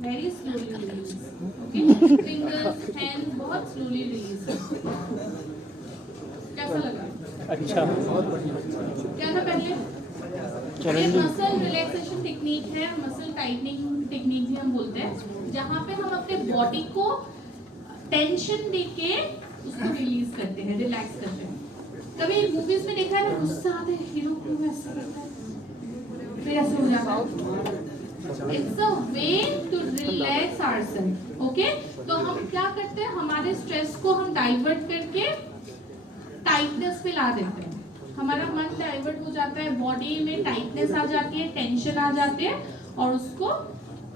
very slowly release. Okay, fingers, hand बहुत स्लोली रिलीज। कैसा लगा? अच्छा, क्या था पहले? ये मसल रिलैक्सेशन टेक्निक है, मसल टाइटनिंग टेक्निक भी हम बोलते हैं, जहाँ पे हम अपने बॉडी को टेंशन देके उसको रिलीज करते हैं, रिलैक्स करते हैं। कभी मूवीज में देखा है ना, गुस्सा आता है, हीरो को ऐसा करता है, फिर ऐसे हो जाता है। It's a way to relax ourselves. Okay? तो हम क्या करते हैं, हमारे स्ट्रेस को हम डाइवर्ट करके टाइटनेस पे ला देते हैं, हमारा मन डाइवर्ट हो जाता है, बॉडी में टाइटनेस आ जाती है, टेंशन आ जाते हैं और उसको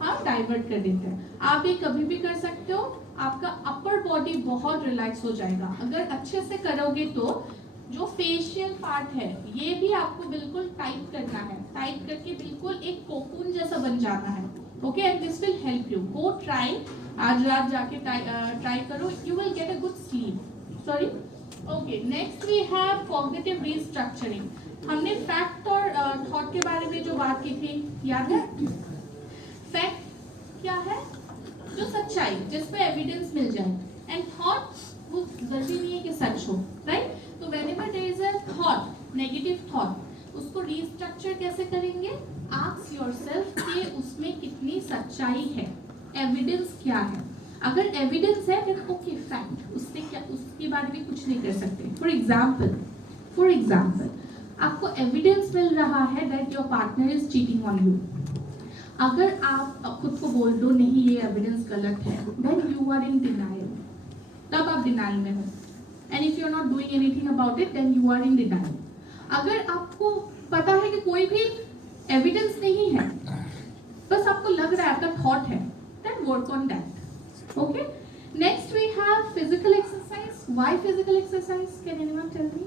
हम डाइवर्ट कर देते हैं। आप ये कभी भी कर सकते हो, आपका अपर बॉडी बहुत रिलैक्स हो जाएगा अगर अच्छे से करोगे। तो जो फेशियल पार्ट है ये भी आपको बिल्कुल टाइट करना है, टाइट करके बिल्कुल एक कोकून जैसा बन जाना है। Okay, and this will help you. Go try, आज रात जाके ट्राई करो, you will get a good sleep. Sorry, okay, next we have cognitive restructuring. हमने फैक्ट और थॉट के बारे में जो बात की थी, याद है? फैक्ट क्या है? जो सच्चाई, जिस पे एविडेंस मिल जाए, एंड थॉट वो जरूरी नहीं है कि सच हो, राइट? तो whenever there is a thought, negative thought, उसको रीस्ट्रक्चर कैसे करेंगे? आस्क योरसेल्फ कि उसमें कितनी सच्चाई है, एविडेंस क्या है। अगर एविडेंस है देन ओके, फैक्ट, उससे क्या, उसके बारे में कुछ नहीं कर सकते। फॉर एग्जाम्पल आपको एविडेंस मिल रहा है that your partner is cheating on you. अगर आप खुद को बोल दो नहीं ये एविडेंस गलत है, then you are in denial, तब आप डिनायल में हो। And if you are not doing anything about it then you are in denial. अगर आपको पता है कि कोई भी एविडेंस नहीं है, बस आपको लग रहा है, आपका थॉट है, then work on that. Okay, next we have physical exercise. Why physical exercise? Can anyone tell me?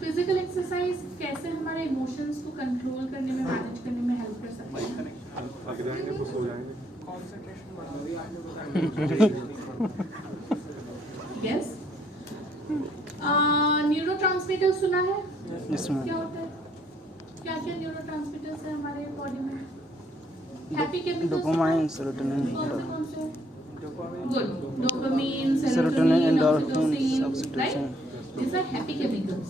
Physical exercise कैसे हमारे इमोशंस को कंट्रोल करने में, मैनेज करने में हेल्प कर सकते हैं? आगे जाएंगे तो सो जाएंगे। यस, न्यूरोट्रांसमीटर सुना है? इसमें क्या होता है? क्या क्या न्यूरोट्रांसमीटर्स है हमारे बॉडी में? हैप्पी केमिकल्स डोपामाइन, सेरोटोनिन, कौन से? Good, dopamine, serotonin, serotonin, endorphin, oxytocin, right? Oxytocin. These are happy chemicals.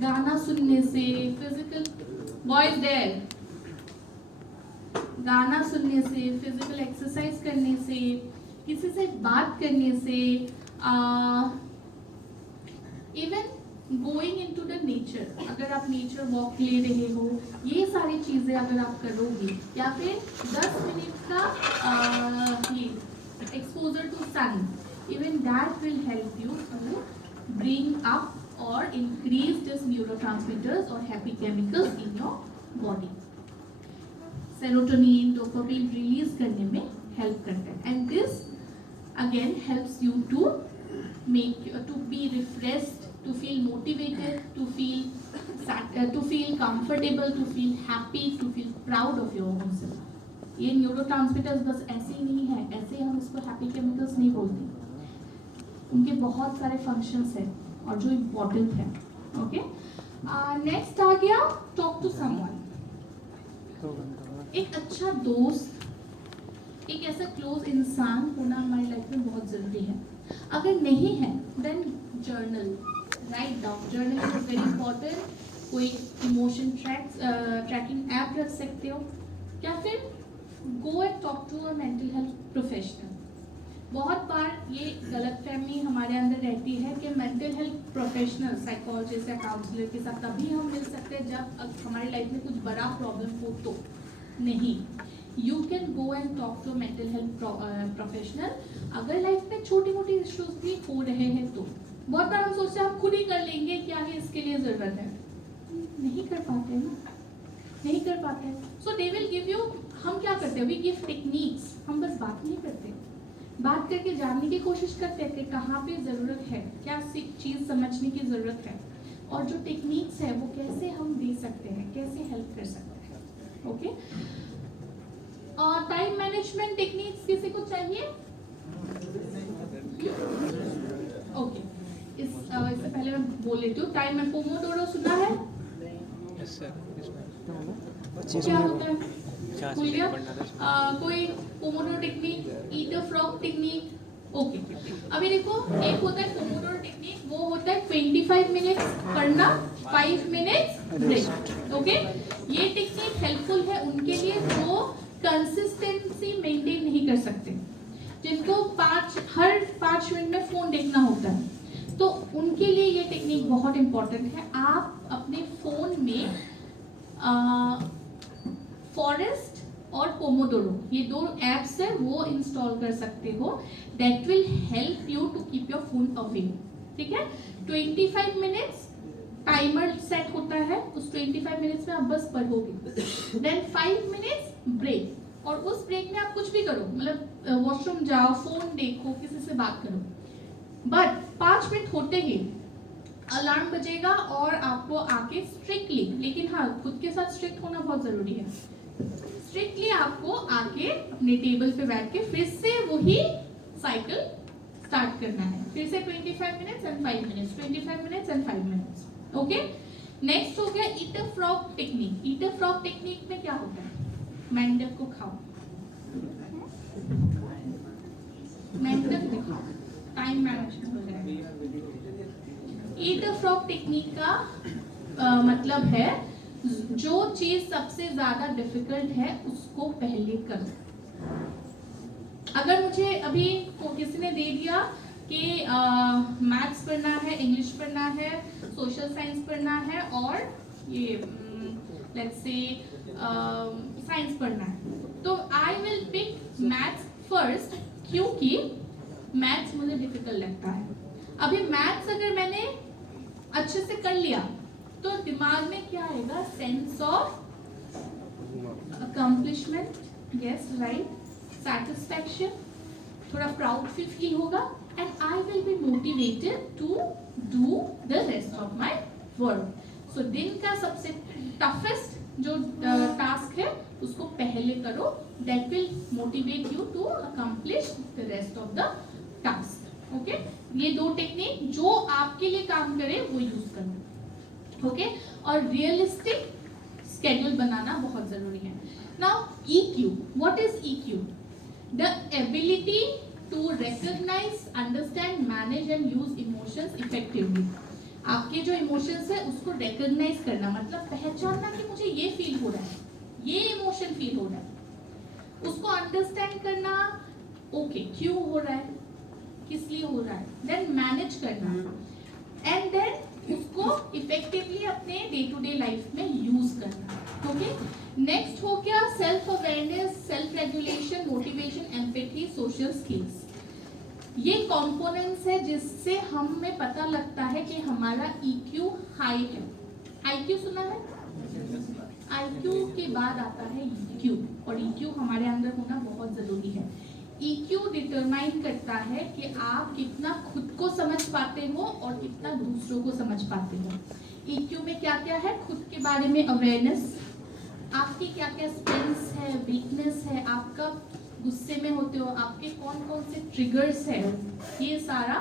गाना सुनने से, फिजिकल बॉयज देयर, गाना सुनने से, फिजिकल एक्सरसाइज करने से, किसी से बात करने से, even going into the nature, अगर आप नेचर वॉक ले रहे हो, ये सारी चीजें अगर आप करोगे, या फिर 10 मिनट का ये exposure to sun, even that will help you to bring up or increase this neurotransmitters or happy chemicals in your body. Serotonin, dopamine release करने में help करता है, and this again helps you to make to be refreshed, to feel motivated, to feel comfortable, to feel happy, to feel proud of your own self. ये न्यूरोट्रांसमीटर्स बस ऐसे ही नहीं है, ऐसे हम इसको हैप्पी केमिकल्स नहीं बोलते, उनके बहुत सारे फंक्शंस हैं और जो इम्पोर्टेंट है. ओके, नेक्स्ट आ गया टॉक टू समवन. एक अच्छा दोस्त, एक ऐसा क्लोज इंसान होना हमारी लाइफ में बहुत ज़रूरी है. अगर नहीं है then journal, write down. Journal is very important. कोई इमोशन ट्रैकिंग ऐप रख सकते हो, या फिर go and talk to a mental health professional. बहुत बार ये गलतफहमी हमारे अंदर रहती है कि मेंटल हेल्थ प्रोफेशनल, साइकोलॉजिस्ट या काउंसलर के साथ तभी हम मिल सकते हैं जब हमारी लाइफ में कुछ बड़ा प्रॉब्लम हो. तो नहीं, you can go and talk to mental health professional. अगर लाइफ में छोटी मोटी इश्यूज भी हो रहे हैं तो बहुत बार हम सोचते हैं हम खुद ही कर लेंगे, क्या है इसके लिए ज़रूरत है. नहीं कर पाते ना, नहीं कर पाते. सो दे विल गिव यू. हम क्या करते हैं, वी गिव टेक्निक्स. हम बस बात नहीं करते, बात करके जानने की कोशिश करते हैं कि कहाँ पे ज़रूरत है, क्या चीज़ समझने की ज़रूरत है, और जो टेक्निक्स है वो कैसे हम दे सकते हैं, कैसे हेल्प कर सकते हैं. ओके, और टाइम मैनेजमेंट टेक्निक्स किसी को चाहिए? ओके, इससे पहले मैं बोल लेती हूँ. टाइम में पोमोडोरो सुना है? क्या होता है? भूल गया? कोई Pomodoro technique, eat a frog technique. Okay, अभी देखो, एक होता है पोमोडोरो टेक्निक, वो होता है 25 मिनट्स पढ़ना, 5 मिनट्स ब्रेक. ओके, ये टेक्निक हेल्पफुल है उनके लिए जो कंसिस्टेंसी मेंटेन नहीं कर सकते, जिनको हर 5 मिनट में फ़ोन देखना होता है, तो उनके लिए ये टेक्निक बहुत इंपॉर्टेंट है. आप अपने फ़ोन में फॉरेस्ट और पोमोडोरो, ये 2 एप्स है, वो इंस्टॉल कर सकते हो. That will help you to keep your phone away. ठीक है, 25 मिनट्स टाइमर सेट होता है, उस 25 मिनट्स में आप बस पढ़ोगे. देन 5 मिनट्स ब्रेक, और उस ब्रेक में आप कुछ भी करो, मतलब वॉशरूम जाओ, फोन देखो, किसी से बात करो. बट 5 मिनट होते ही अलार्म बजेगा और आपको आके स्ट्रिक्टली, लेकिन हाँ खुद के साथ स्ट्रिक्ट होना बहुत ज़रूरी है, स्ट्रिक्टली आपको आके अपने टेबल पे बैठ के फिर से वही साइकिल स्टार्ट करना है. फिर से 25 minutes and 5 minutes, 25 minutes and 5 minutes. Okay, next हो गया eat a frog technique. Eat a frog technique में क्या होता है, मेंढक को खाओ, मेंढक को खाओ, टाइम मैनेजमेंट हो जाएगा. ईट अ फ्रॉग टेक्निक का मतलब है जो चीज सबसे ज्यादा डिफिकल्ट है उसको पहले करो. अगर मुझे अभी किसी ने दे दिया कि मैथ्स पढ़ना है, इंग्लिश पढ़ना है, सोशल साइंस पढ़ना है और ये लेट्स से साइंस पढ़ना है, तो I will pick maths first, क्योंकि मैथ्स मुझे डिफिकल्ट लगता है. अभी मैथ्स अगर मैंने अच्छे से कर लिया तो दिमाग में क्या आएगा, sense of accomplishment, yes right, satisfaction, थोड़ा प्राउड फील होगा, and I will be motivated to do the rest of my work. So दिन का सबसे टफेस्ट जो टास्क है उसको पहले करो, that will motivate you to accomplish the rest of the task. Okay, ये 2 टेक्निक जो आपके लिए काम करे वो यूज करना. ओके, और रियलिस्टिक स्केड्यूल बनाना बहुत ज़रूरी है। Now EQ, what is EQ? The ability to recognise, understand, manage and use emotions effectively. आपके जो इमोशंस है उसको रिकॉग्नाइज करना, मतलब पहचानना कि मुझे ये फील हो रहा है, ये इमोशन फील हो रहा है, उसको अंडरस्टैंड करना, ओके क्यों हो रहा है, किस लिए हो रहा है, देन मैनेज करना एंड देन उसको इफेक्टिवली अपने डे टू डे लाइफ में यूज करना। ओके, नेक्स्ट हो गया self awareness, self regulation, motivation, empathy, social skills. ये कंपोनेंट्स है जिससे हमें पता लगता है कि हमारा EQ हाई है। IQ सुना है? IQ के बाद आता है EQ, और EQ हमारे अंदर होना बहुत जरूरी है। EQ डिटरमाइन करता है कि आप कितना खुद को समझ पाते हो और कितना दूसरों को समझ पाते हो। EQ में क्या क्या है? खुद के बारे में अवेयरनेस, आपकी क्या क्या स्ट्रेंथ्स है, वीकनेस है, आप कब गुस्से में होते हो, आपके कौन कौन से ट्रिगर्स है, ये सारा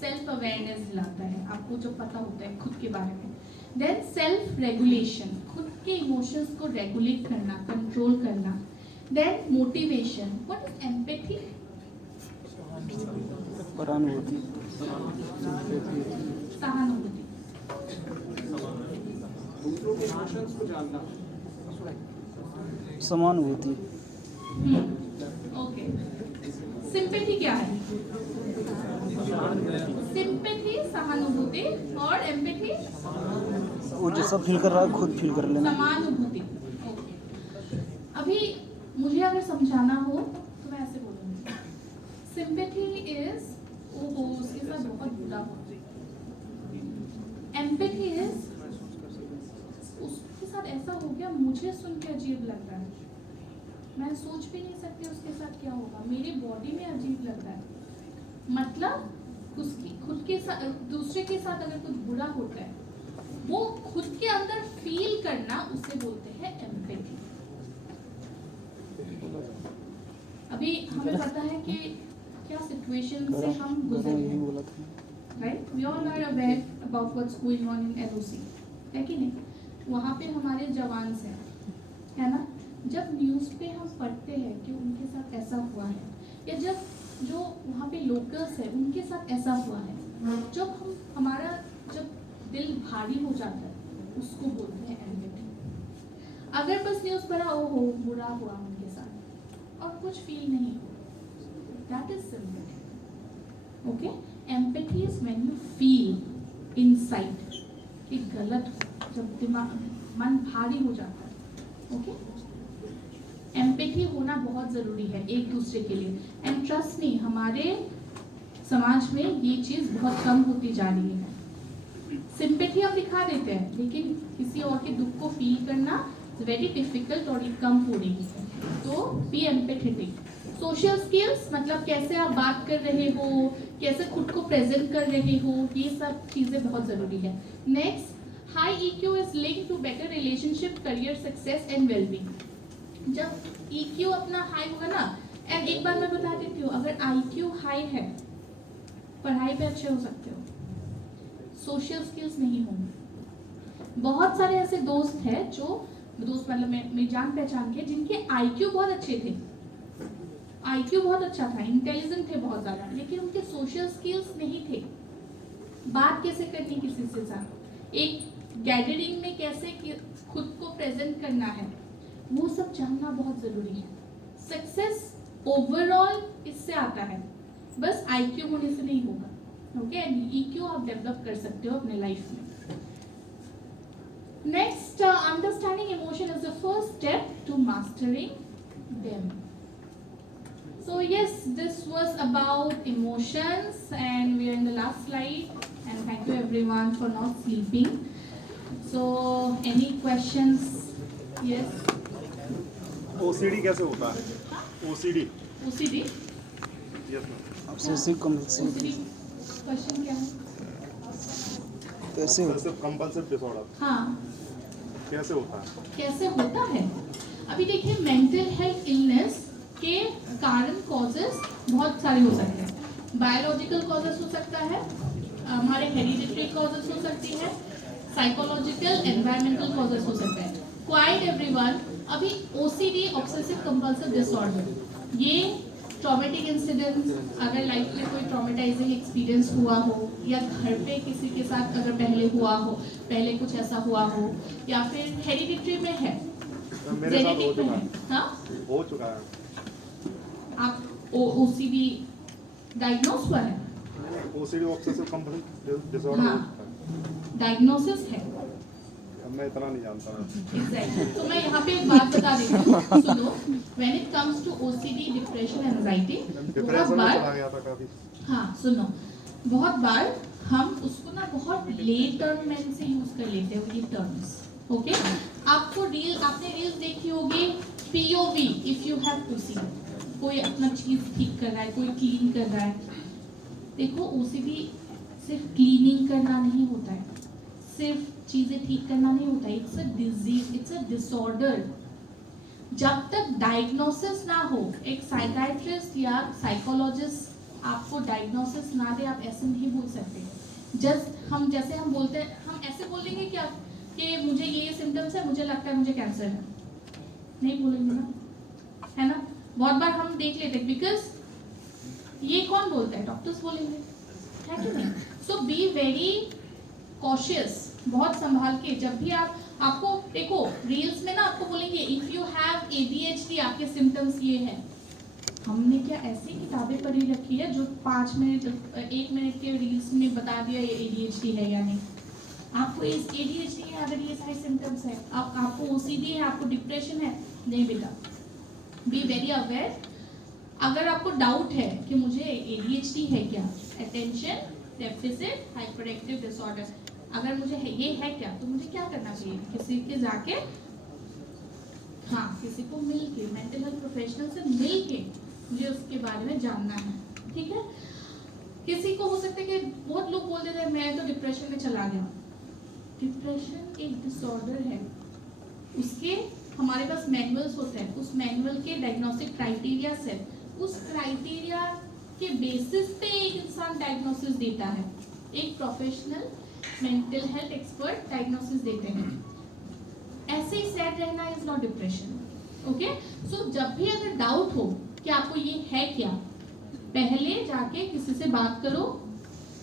सेल्फ अवेयरनेस दिलाता है आपको, जो पता होता है खुद के बारे में। देन सेल्फ रेगुलेशन, खुद के इमोशंस को रेगुलेट करना, कंट्रोल करना। Then motivation, what is empathy? परानुभूति, सहानुभूति। दूसरों के इमोशंस को जानना, समानुभूति, ओके। सिंपैथी क्या है? सिंपैथी सहानुभूति, और एम्पैथी वो जैसा फील कर रहा है खुद फील कर लेना। समानुभूति। ओके, अभी मुझे अगर समझाना हो तो मैं ऐसे बोलूँगी, सिंपैथी इज ओहो उसके साथ बहुत बुरा हो, एम्पैथी इज उसके साथ ऐसा हो गया, मुझे सुन के अजीब लग रहा है, मैं सोच भी नहीं सकती उसके साथ क्या होगा, मेरी बॉडी में अजीब लग रहा है। मतलब उसकी खुद के साथ, दूसरे के साथ अगर कुछ बुरा होता है, वो खुद के अंदर फील करना, उसे बोलते हैं एम्पैथी। अभी हमें पता है कि क्या सिचुएशन से हम गुजर रहे हैं, बोला था, right? We all are aware about what's going on in LOC, है कि नहीं? वहाँ पे हमारे जवान हैं, है ना? जब न्यूज़ पे हम पढ़ते हैं कि उनके साथ ऐसा हुआ है, या जब जो वहाँ पे लोकल्स है उनके साथ ऐसा हुआ है, जब हम हमारा जब दिल भारी हो जाता है, उसको बोलते हैं एम्पैथी। अगर बस न्यूज़ पढ़ा ओहो बुरा हुआ उनके साथ और कुछ फील नहीं हो, that is sympathy. Okay, empathy is when you feel inside कि गलत हो, जब दिमाग मन भारी हो जाता है। ओके, एम्पैथी होना बहुत ज़रूरी है एक दूसरे के लिए। एंड ट्रस्ट मी, हमारे समाज में ये चीज़ बहुत कम होती जा रही है। सिंपैथी हम दिखा देते हैं, लेकिन किसी और के दुख को फील करना वेरी डिफिकल्ट और ये कम हो रही है। तो बी एम्पैथेटिक। सोशल स्किल्स मतलब कैसे आप बात कर रहे हो, कैसे खुद को प्रेजेंट कर रहे हो, ये सब चीज़ें बहुत ज़रूरी है। Next, high EQ is linked to better relationship, career success and wellbeing. जब EQ अपना हाई होगा ना, एंड एक बार मैं बता देती हूँ, अगर IQ हाई है, पढ़ाई पे अच्छे हो सकते हो, सोशल स्किल्स नहीं होंगे। बहुत सारे ऐसे दोस्त हैं जो दोस्त मतलब मेरी जान पहचान के, जिनके IQ बहुत अच्छे थे, IQ बहुत अच्छा था, इंटेलिजेंट थे बहुत ज़्यादा, लेकिन उनके सोशल स्किल्स नहीं थे। बात कैसे करनी किसी से साथ, एक गैदरिंग में कैसे खुद को प्रेजेंट करना है, वो सब जानना बहुत ज़रूरी है। सक्सेस ओवरऑल इससे आता है, बस IQ होने से नहीं होगा। ओके, एंड EQ आप डेवलप कर सकते हो अपने लाइफ में। Next, understanding emotion is the first step to mastering them. So yes, this was about emotions, and we are in the last slide, and thank you everyone for not sleeping. So any questions? Yes. OCD कैसे होता है? OCD OCD? Yes ma'am. Obsessive compulsive OCD question क्या है? कैसे हो? ऑब्सेसिव कंपल्सिव डिसऑर्डर हाँ, कैसे होता है? कैसे होता है? अभी देखिए, मेंटल हेल्थ इलनेस के कारण कॉजेस बहुत सारे हो सकते हैं। बायोलॉजिकल कॉजेस हो सकता है, हमारे हेरिडिटरी कॉजेस हो सकती है, साइकोलॉजिकल एनवायरमेंटल कॉजेस हो सकते हैं। क्वाइट राइट एवरीवन, अभी ओसीडी ऑब्सेसिव कंपल्सिव डिसऑर्डर, ये ट्रॉमेटिक इंसिडेंट्स, अगर लाइफ में कोई ट्रॉमेटाइजिंग एक्सपीरियंस हुआ हो या घर पे किसी के साथ अगर पहले हुआ हो, पहले कुछ ऐसा हुआ हो, या फिर हेरिडिटरी में है, मेरे साथ हो जेनेटिक में चुका है, है, हाँ, हो चुका है। आप ओसीडी डायग्नोस हुआ है, ओसीडी ऑब्सेसिव कंपल्सिव डिसऑर्डर हो हाँ, चुका है। डायग्नोसिस है, अब मैं इतना नहीं जानता मैं। एग्जैक्टली। तो मैं यहाँ पे एक बात बता देती हूँ, सुनो, when it comes to OCD, depression, anxiety, बहुत डिप्रेशन में बार, चला गया था काफी। हाँ सुनो, बहुत बार हम उसको ना बहुत लेट टर्म में से यूज कर लेते हैं ये टर्म्स, ओके। आपको आपने रील्स देखी होगी, POV, if you have OCD, कोई अपना चीज ठीक कर रहा है, कोई क्लीन कर रहा है। देखो ओसीडी सिर्फ क्लीनिंग करना नहीं होता है, सिर्फ चीजें ठीक करना नहीं होता है, it's a disease, it's a disorder. जब तक डायग्नोसिस ना हो, एक साइकाइट्रिस्ट या साइकोलॉजिस्ट आपको डायग्नोसिस ना दे, आप ऐसे नहीं बोल सकते। जैसे हम बोलते हैं, हम ऐसे बोलेंगे क्या कि मुझे ये सिम्टम्स है, मुझे लगता है मुझे कैंसर है, नहीं बोलेंगे ना, है ना। बहुत बार हम देख लेते हैं, बिकॉज ये कौन बोलता है, डॉक्टर्स बोलेंगे, है कि नहीं। सो बी वेरी कॉशियस, बहुत संभाल के। जब भी आपको देखो रील्स में ना आपको बोलेंगे इफ यू हैव ADHD, आपके सिम्टम्स ये हैं। हमने क्या ऐसी किताबें पढ़ी रखी है जो 1 मिनट के रील्स में बता दिया ये ADHD है या नहीं। आपको इस ADHD है अगर ये सारे सिम्टम्स है, आपको OCD है, आपको डिप्रेशन है, नहीं बेटा, बी वेरी अवेयर। अगर आपको डाउट है कि मुझे ADHD है क्या, attention deficit hyper active disorder, अगर मुझे ये है क्या, तो मुझे क्या करना चाहिए, किसी के जाके, हाँ, किसी को मिल के, मेंटल हेल्थ प्रोफेशनल से मिल के मुझे उसके बारे में जानना है, ठीक है। किसी को हो सकता है कि बहुत लोग बोल देते हैं मैं तो डिप्रेशन में चला गया। डिप्रेशन एक डिसऑर्डर है, उसके हमारे पास मैनुअल्स होते हैं, उस मैनुअल के डायग्नोस्टिक क्राइटेरिया से, उस क्राइटेरिया के बेसिस पे एक इंसान डायग्नोसिस देता है, एक professional mental health expert diagnosis देते हैं। ऐसे ही सैड रहना इज नॉट डिप्रेशन, ओके। सो जब भी अगर डाउट हो कि आपको ये है क्या, पहले जाके किसी से बात करो,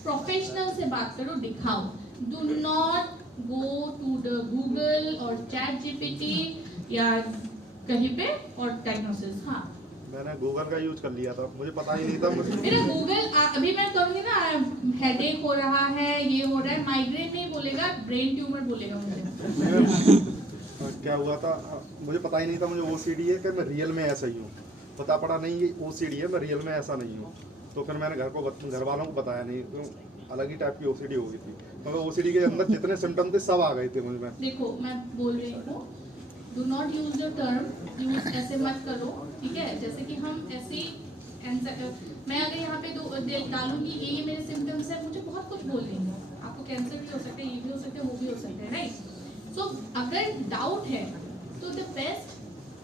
प्रोफेशनल से बात करो, दिखाओ। Do not go to the Google और ChatGPT या कहीं पे और डायग्नोसिस। हाँ, मैंने गूगल का यूज कर लिया था, मुझे पता ही नहीं था मुझे। मेरा गूगल अभी मैं कहूँगी ना हेडेक हो रहा है, ये हो रहा है, माइग्रेन नहीं बोलेगा, ब्रेन ट्यूमर बोलेगा मुझे। क्या हुआ था, मुझे पता ही नहीं था मुझे OCD है कि मैं रियल में ऐसा ही हूँ। पता पड़ा नहीं ये OCD है, मैं रियल में ऐसा नहीं हूँ। तो फिर मैंने घर वालों को बताया नहीं, तो अलग ही टाइप की OCD हो गई थी। तो OCD के अंदर जितने सिम्टम थे सब आ गए थे मुझ में। देखो मैं बोल रही हूँ, do not use the term, use ऐसे मत करो, ठीक है। जैसे कि हम ऐसे मैं अगर यहाँ पे डालूंगी ये मेरे सिम्टम्स है, मुझे बहुत कुछ बोल देंगे, आपको कैंसर भी हो सकता है, ये भी हो सकता है, वो भी हो सकता है, राइट। सो अगर डाउट है तो the best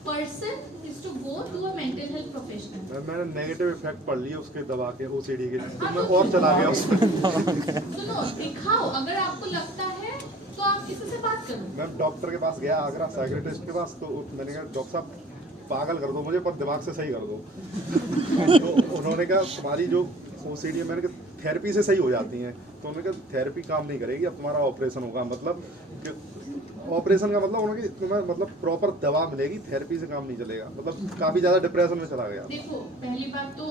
person is to go to a mental health professional. मैंने नेगेटिव इफेक्ट पढ़ लिए उसके दवा के OCD के, तो मैं और चला गया उसमें। सुनो, दिखाओ, अगर आपको लगता है तो आप किसी से बात करो। मैं डॉक्टर के पास गया आगरा, साइकियाट्रिस्ट के पास, तो मैंने कहा डॉक्टर साहब पागल कर दो मुझे, पर दिमाग से सही कर दो। तो उन्होंने कहा तुम्हारी जो OCD है, मैंने कहा थेरेपी से सही हो जाती हैं। तो उन्होंने कहा थेरेपी काम नहीं करेगी, अब तुम्हारा ऑपरेशन होगा। मतलब ऑपरेशन का मतलब उन्होंने तुम्हें मतलब प्रॉपर दवा मिलेगी, थेरेपी से काम नहीं चलेगा। मतलब काफ़ी ज़्यादा डिप्रेशन में चला गया। देखो पहली बात तो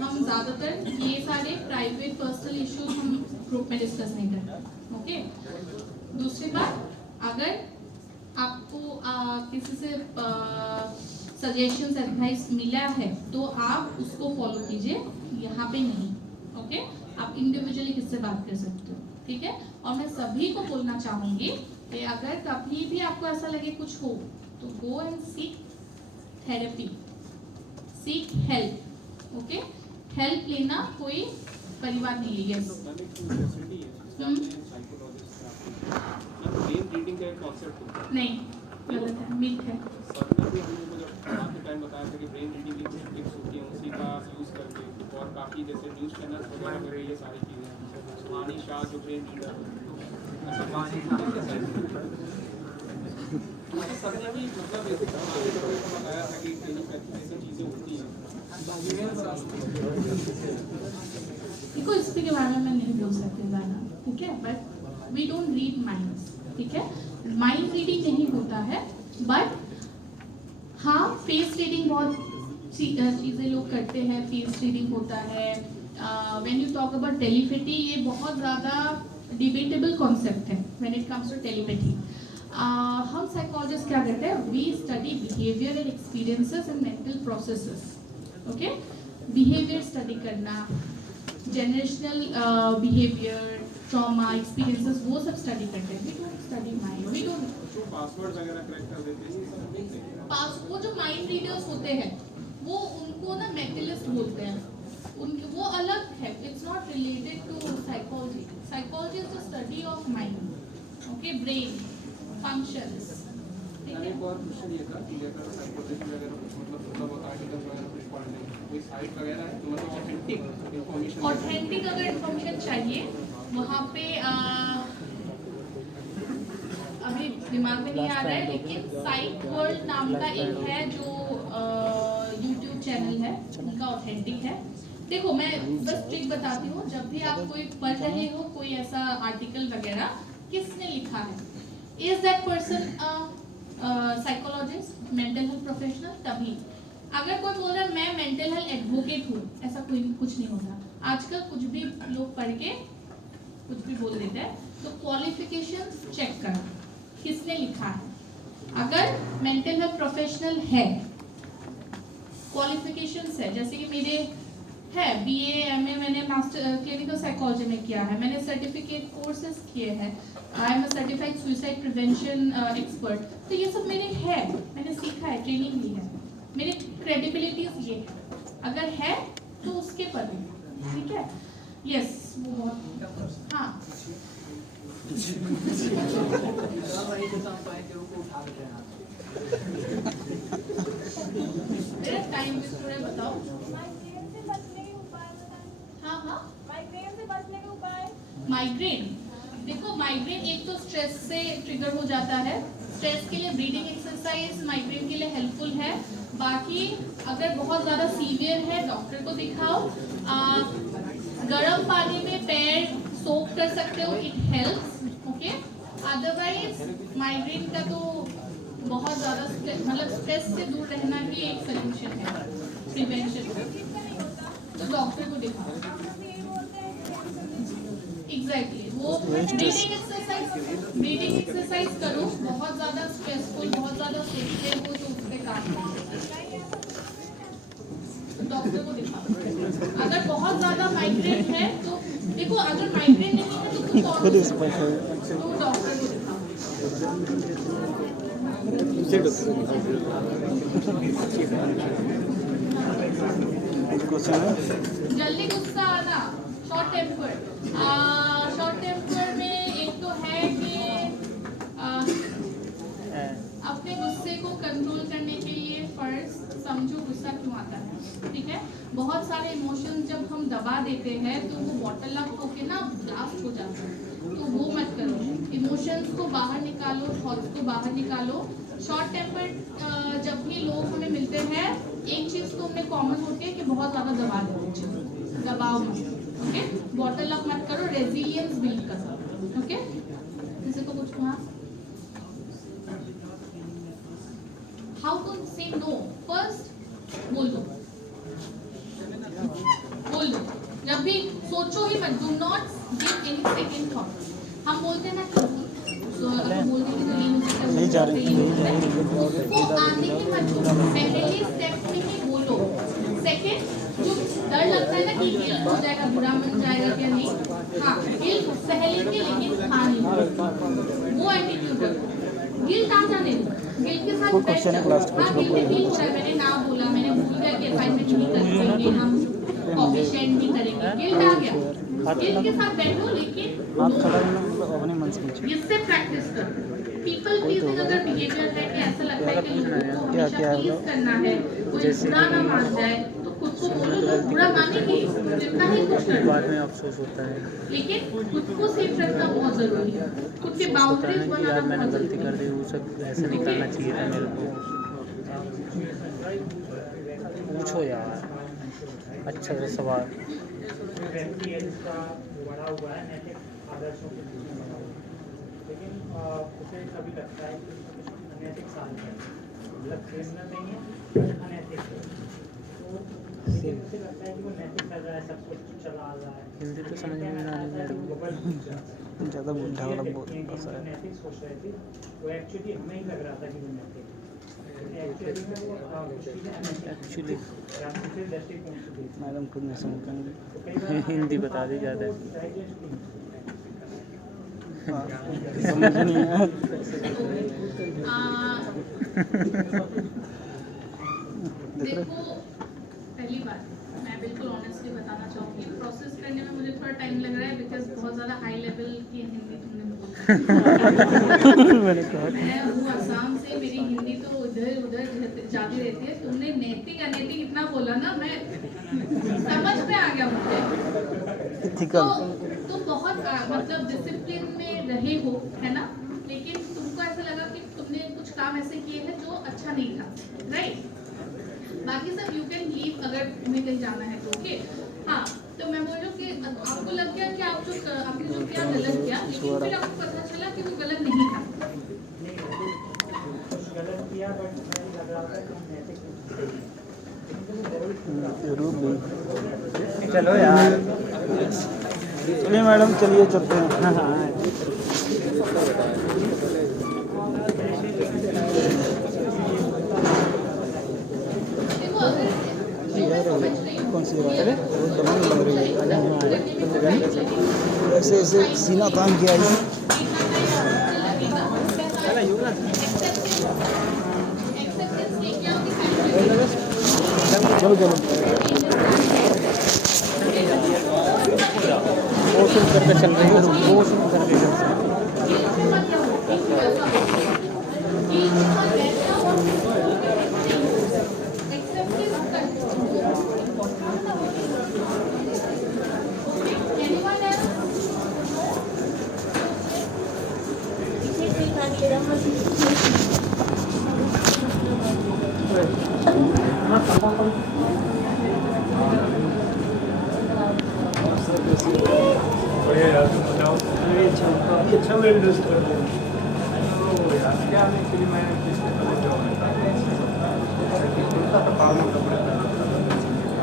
हम ज़्यादातर ये सारे प्राइवेट पर्सनल इश्यूज हम ग्रुप में डिस्कस नहीं करते, ओके। दूसरी बात, अगर आपको किसी से सजेशंस एडवाइस मिला है तो आप उसको फॉलो कीजिए, यहाँ पे नहीं, ओके। आप इंडिविजुअली किससे बात कर सकते हो, ठीक है। और मैं सभी को बोलना चाहूँगी कि अगर कभी भी आपको ऐसा लगे कुछ हो तो go and seek therapy, seek help, okay. Help लेना कोई परिवार नहीं है। यस, ब्रेन रीडिंग का एक कॉन्सेप्ट होता है, नहीं, गलत है, मिथ है। सर ने भी हम लोगों को जब आपके टाइम बताया था कि ब्रेन रीडिंग की कुछ टिप्स होती हैं, उसी का यूज़ करके, और काफ़ी जैसे न्यूज़ चैनल्स वगैरह में भी ये सारी चीज़ें, सुहानी शाह जो ब्रेन रीडर, सर ने भी मतलब ऐसे हमारे कपड़े को बताया था कि टेलीपैथी जैसी चीज़ें होती हैं। देखो इसके बारे में मैं नहीं बोल सकती ज़्यादा, ठीक है, but we don't read minds, ठीक है, माइंड रीडिंग नहीं होता है, बट हाँ फेस रीडिंग बहुत चीज़ें लोग करते हैं, फेस रीडिंग होता है। When you talk about telepathy, ये बहुत ज़्यादा डिबेटेबल कॉन्सेप्ट है when it comes to telepathy. हम साइकोलॉजिस्ट क्या करते हैं, we study behaviour and experiences and mental processes, okay, behaviour study करना, जनरेशनल बिहेवियर, ट्रॉमा, एक्सपीरियंसेस, वो सब स्टडी करते हैं। We don't study mind, we don't जो पासवर्ड वगैरह क्रैक कर देते हैं ये सब नहीं देखते। पास वो जो माइंड रीडर्स होते हैं वो उनको ना मेंटलिस्ट बोलते हैं, उनके वो अलग है, it's not related to psychology. Psychology is the study of mind, okay, brain functions, ठीक है। एक और क्वेश्चन ये था कि अगर साइकोलॉजी वगैरह कुछ मतलब थोड़ा बहुत आर्टिकल वगैरह कुछ पढ़ लें, कोई साइट वगैरह है तो मतलब ऑथेंटिक इन्फॉर्मेशन, ऑथेंटिक अगर इन्फॉर्मेशन चाहिए वहाँ पे अभी दिमाग में नहीं आ रहा है, लेकिन साइट वर्ल्ड नाम का एक है जो यूट्यूब चैनल है, उनका ऑथेंटिक है। देखो मैं बस ट्रिक बताती हूँ, जब भी आप कोई पढ़ रहे हो कोई ऐसा आर्टिकल वगैरह, किसने लिखा है, is that person psychologist, mental health professional, तभी। अगर कोई बोल रहा है मैं मेंटल हेल्थ एडवोकेट हूँ, ऐसा कोई कुछ नहीं होता। आजकल कुछ भी लोग पढ़ के कुछ भी बोल देते हैं, तो क्वालिफिकेशंस चेक करना किसने लिखा है। अगर मेंटल हेल्थ प्रोफेशनल है, क्वालिफिकेशंस है, जैसे कि मेरे है BA MA, मैंने मास्टर क्लिनिकल साइकोलॉजी में किया है, मैंने सर्टिफिकेट कोर्सेज किए हैं, I am a certified suicide prevention expert, तो ये सब मेरे है, मैंने सीखा है, ट्रेनिंग ली है, मेरी क्रेडिबिलिटीज ये है। अगर है तो उसके पर भी, ठीक है, यस, वो बहुत, हाँ मेरा टाइम भी थोड़ा बताओ। माइग्रेन से बचने के उपाय बताएं। हाँ हाँ, माइग्रेन से बचने के उपाय। माइग्रेन, देखो माइग्रेन एक तो स्ट्रेस से ट्रिगर हो जाता है, स्ट्रेस के लिए ब्रीदिंग एक्सरसाइज माइग्रेन के लिए हेल्पफुल है। बाकी अगर बहुत ज़्यादा सीवियर है डॉक्टर को दिखाओ। गर्म पानी में पैर सोक कर सकते हो, it helps, okay. Otherwise migraine का तो बहुत ज़्यादा मतलब स्ट्रेस से दूर रहना ही एक सोल्यूशन है, प्रिवेंशन, तो डॉक्टर को दिखाओ। एग्जैक्टली, वो ब्रीदिंग एक्सरसाइज करो, बहुत ज़्यादा स्ट्रेसफुल, बहुत ज़्यादा सेंसिटिव हो तो उस पर काम करो, डॉक्टर को दिखाओ। अगर बहुत ज़्यादा माइग्रेन है तो देखो, अगर माइग्रेन नहीं है तो कुछ और हो सकता है, तो डॉक्टर को दिखाओ। जल्दी गुस्सा आना, शॉर्ट टेम्पर। शॉर्ट टेम्पर में एक तो है कि अपने गुस्से को कंट्रोल करने के लिए फर्स्ट समझो गुस्सा क्यों आता है, ठीक है। बहुत सारे इमोशंस जब हम दबा देते हैं तो वो बॉटल अप होके ना ब्लास्ट हो जाता है, तो वो मत करो। इमोशंस को बाहर निकालो, थॉट्स को बाहर निकालो। शॉर्ट टेम्पर जब भी लोग हमें मिलते हैं, एक चीज़ तो उनमें कॉमन होती है कि बहुत ज़्यादा दबा देते हैं, दबाव मत, ओके, बॉटल अप मत करो, रेजिलियंस बिल्ड करो, ओके। किसी को कुछ कहा, हाउ टू से नो, फर्स्ट बोल दो, बोल दो, जब भी सोचो ही मत, do not give any second thought. हम बोलते हैं ना कि तो बोल देंगे तो ये हो सकता है, नहीं जा रही, उसको आने के मत दो, पहले स्टेप में ही बोलो। सेकंड, जो डर लगता है ना कि गिल्ट हो जाएगा, बुरा मन जाएगा क्या नहीं, हाँ गिल्ट सह लेंगे लेकिन खा नहीं, वो एटीट्यूड रखो। गिल्ट आ जाने दो, गिल्ट के साथ बैठ जाओ। हाँ गिल्ट फील हो रहा है, मैंने ना बोला, मैंने भूल गया कि असाइनमेंट नहीं करेंगे, हम कॉफी शेयर नहीं करेंगे, गिल्ट आ गया, गिल्ट के साथ बैठो, लेकिन अपने मन से पूछिए। इससे प्रैक्टिस करो। पीपल प्लीजिंग अगर बिहेवियर है कि ऐसा लगता है कि लोगों को हमेशा प्लीज करना है, कोई बुरा ना मान जाए, तो खुद को बोलो तो बुरा मानेंगे, जितना ही कुछ कर बाद में अफसोस होता है, लेकिन खुद को सेफ रखना बहुत जरूरी है, खुद के होता है बाउंड्रीज ना कि यार बनाना मैंने बहुत गलती कर जरूरी दी, वो सब ऐसे नहीं करना चाहिए था मेरे को। पूछो यार अच्छा सा सवाल। व्यक्ति है जिसका बड़ा हुआ है नैतिक आदर्शों के बीच में बड़ा हुआ है, लेकिन उसे कभी लगता है कि उसमें कुछ अनैतिक साधन है, मतलब क्रिमिनल नहीं है बट अनैतिक है, तो लेकिन उसे लगता है कि वो नैतिक कर रहा है, सब कुछ चला रहा है। हिंदी तो समझ में नहीं आ रही मेरे को, ज़्यादा बुढ़ा वाला बहुत पसंद है। नैतिक सोच रहे थे, वो एक्चुअली हमें ही लग रहा था कि वो नैतिक एक्चुअली में वो एक्चुअली राजनीतिक दृष्टिकोण से देखते हैं। मैडम खुद नहीं तो समझेंगे, कई बार हिंदी बता दी ज़्यादा हाँ, समझ नहीं आया। देखो पहली बात मैं बिल्कुल ऑनेस्टली बताना चाहूँगी, प्रोसेस करने में मुझे थोड़ा टाइम लग रहा है बिकॉज बहुत ज़्यादा हाई लेवल की हिंदी तुमने मैंने कहा मैं हूँ असम से, मेरी हिंदी तो इधर उधर जाती रहती है, तुमने नैतिक अनैतिक इतना बोला ना, मैं समझ में आ गया मुझे। तो बहुत मतलब डिसिप्लिन में रहे हो है ना, लेकिन तुमको ऐसा लगा कि तुमने कुछ काम ऐसे किए हैं जो अच्छा नहीं था, राइट? बाकी सब यू कैन लीव अगर तुम्हें कहीं जाना है तो ओके। हाँ तो मैं बोल रही हूँ कि आपको लग गया कि आप जो आपने जो किया गलत किया, लेकिन फिर आपको पता चला कि वो गलत नहीं था। कुछ गलत किया बट मुझे लग रहा था कि हम नैतिक चलो यार, चलिए मैडम चलिए चलते हैं। हाँ देखो अगर जो मैं समझ रही हूँ कौन सी बात है, बहुत बढ़िया लग रही है, ऐसे ऐसे सीना तान के आई। चलो चलो वो शुरू करके चल रही है, वो शुरू करके चल रही है। अच्छा मैं इंटरेस्ट कर रहा हूँ यार, क्या एक्चुअली मैं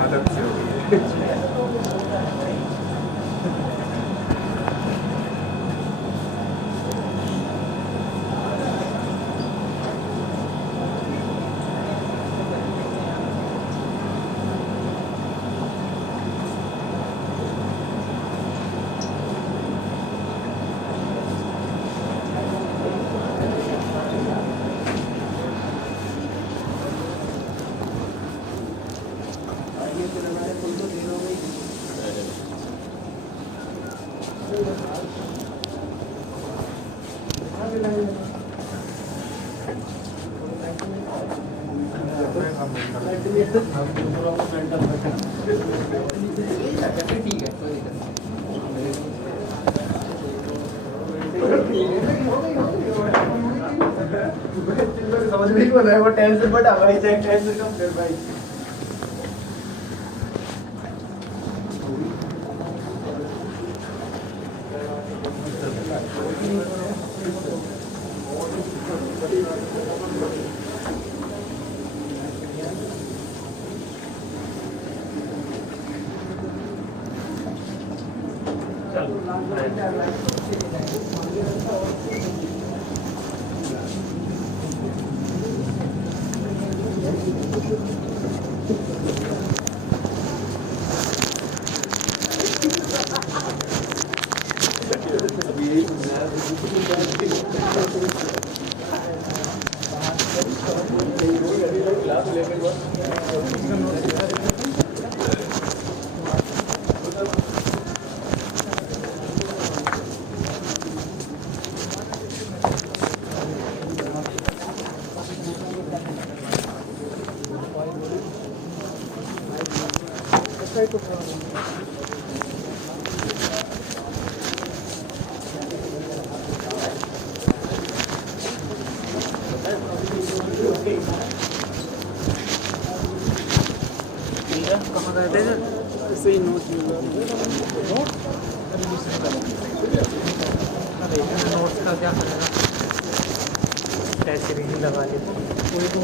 आदत से हो गई। समझ नहीं को रहा है वो टेंशन बढ़ा भाई, टेंशन कम कर भाई। नोट्स का क्या करेगा, टैच रीडिंग लगा ली कोई तो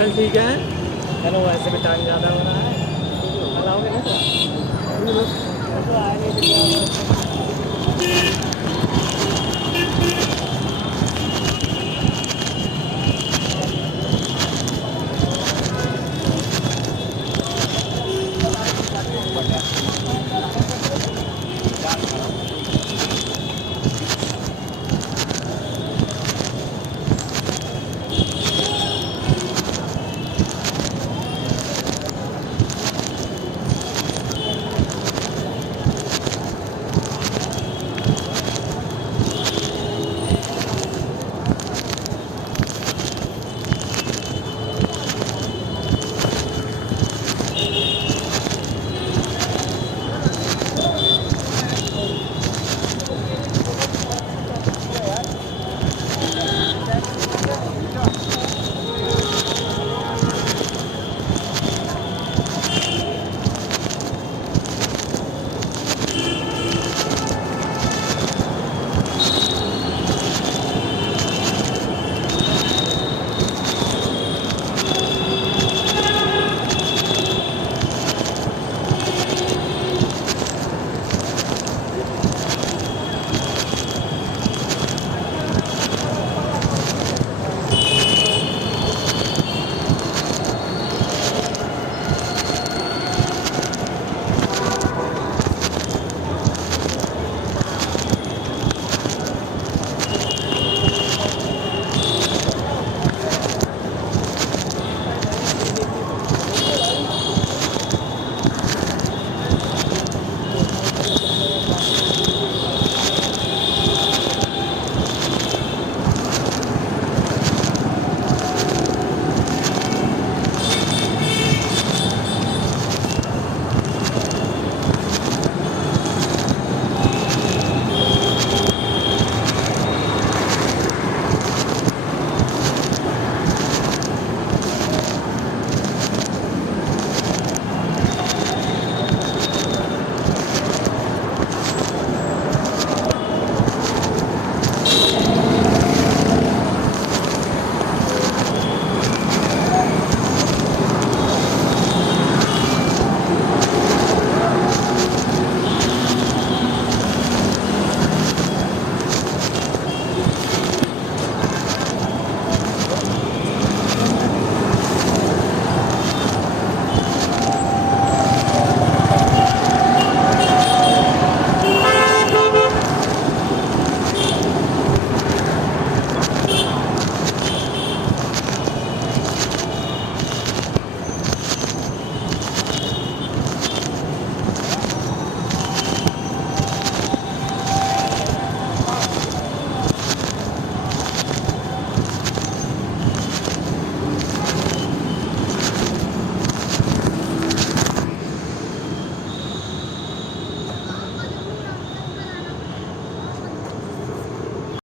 चल ठीक है। चलो वैसे भी टाइम ज़्यादा हो रहा है, बताओगे ना तो आएंगे।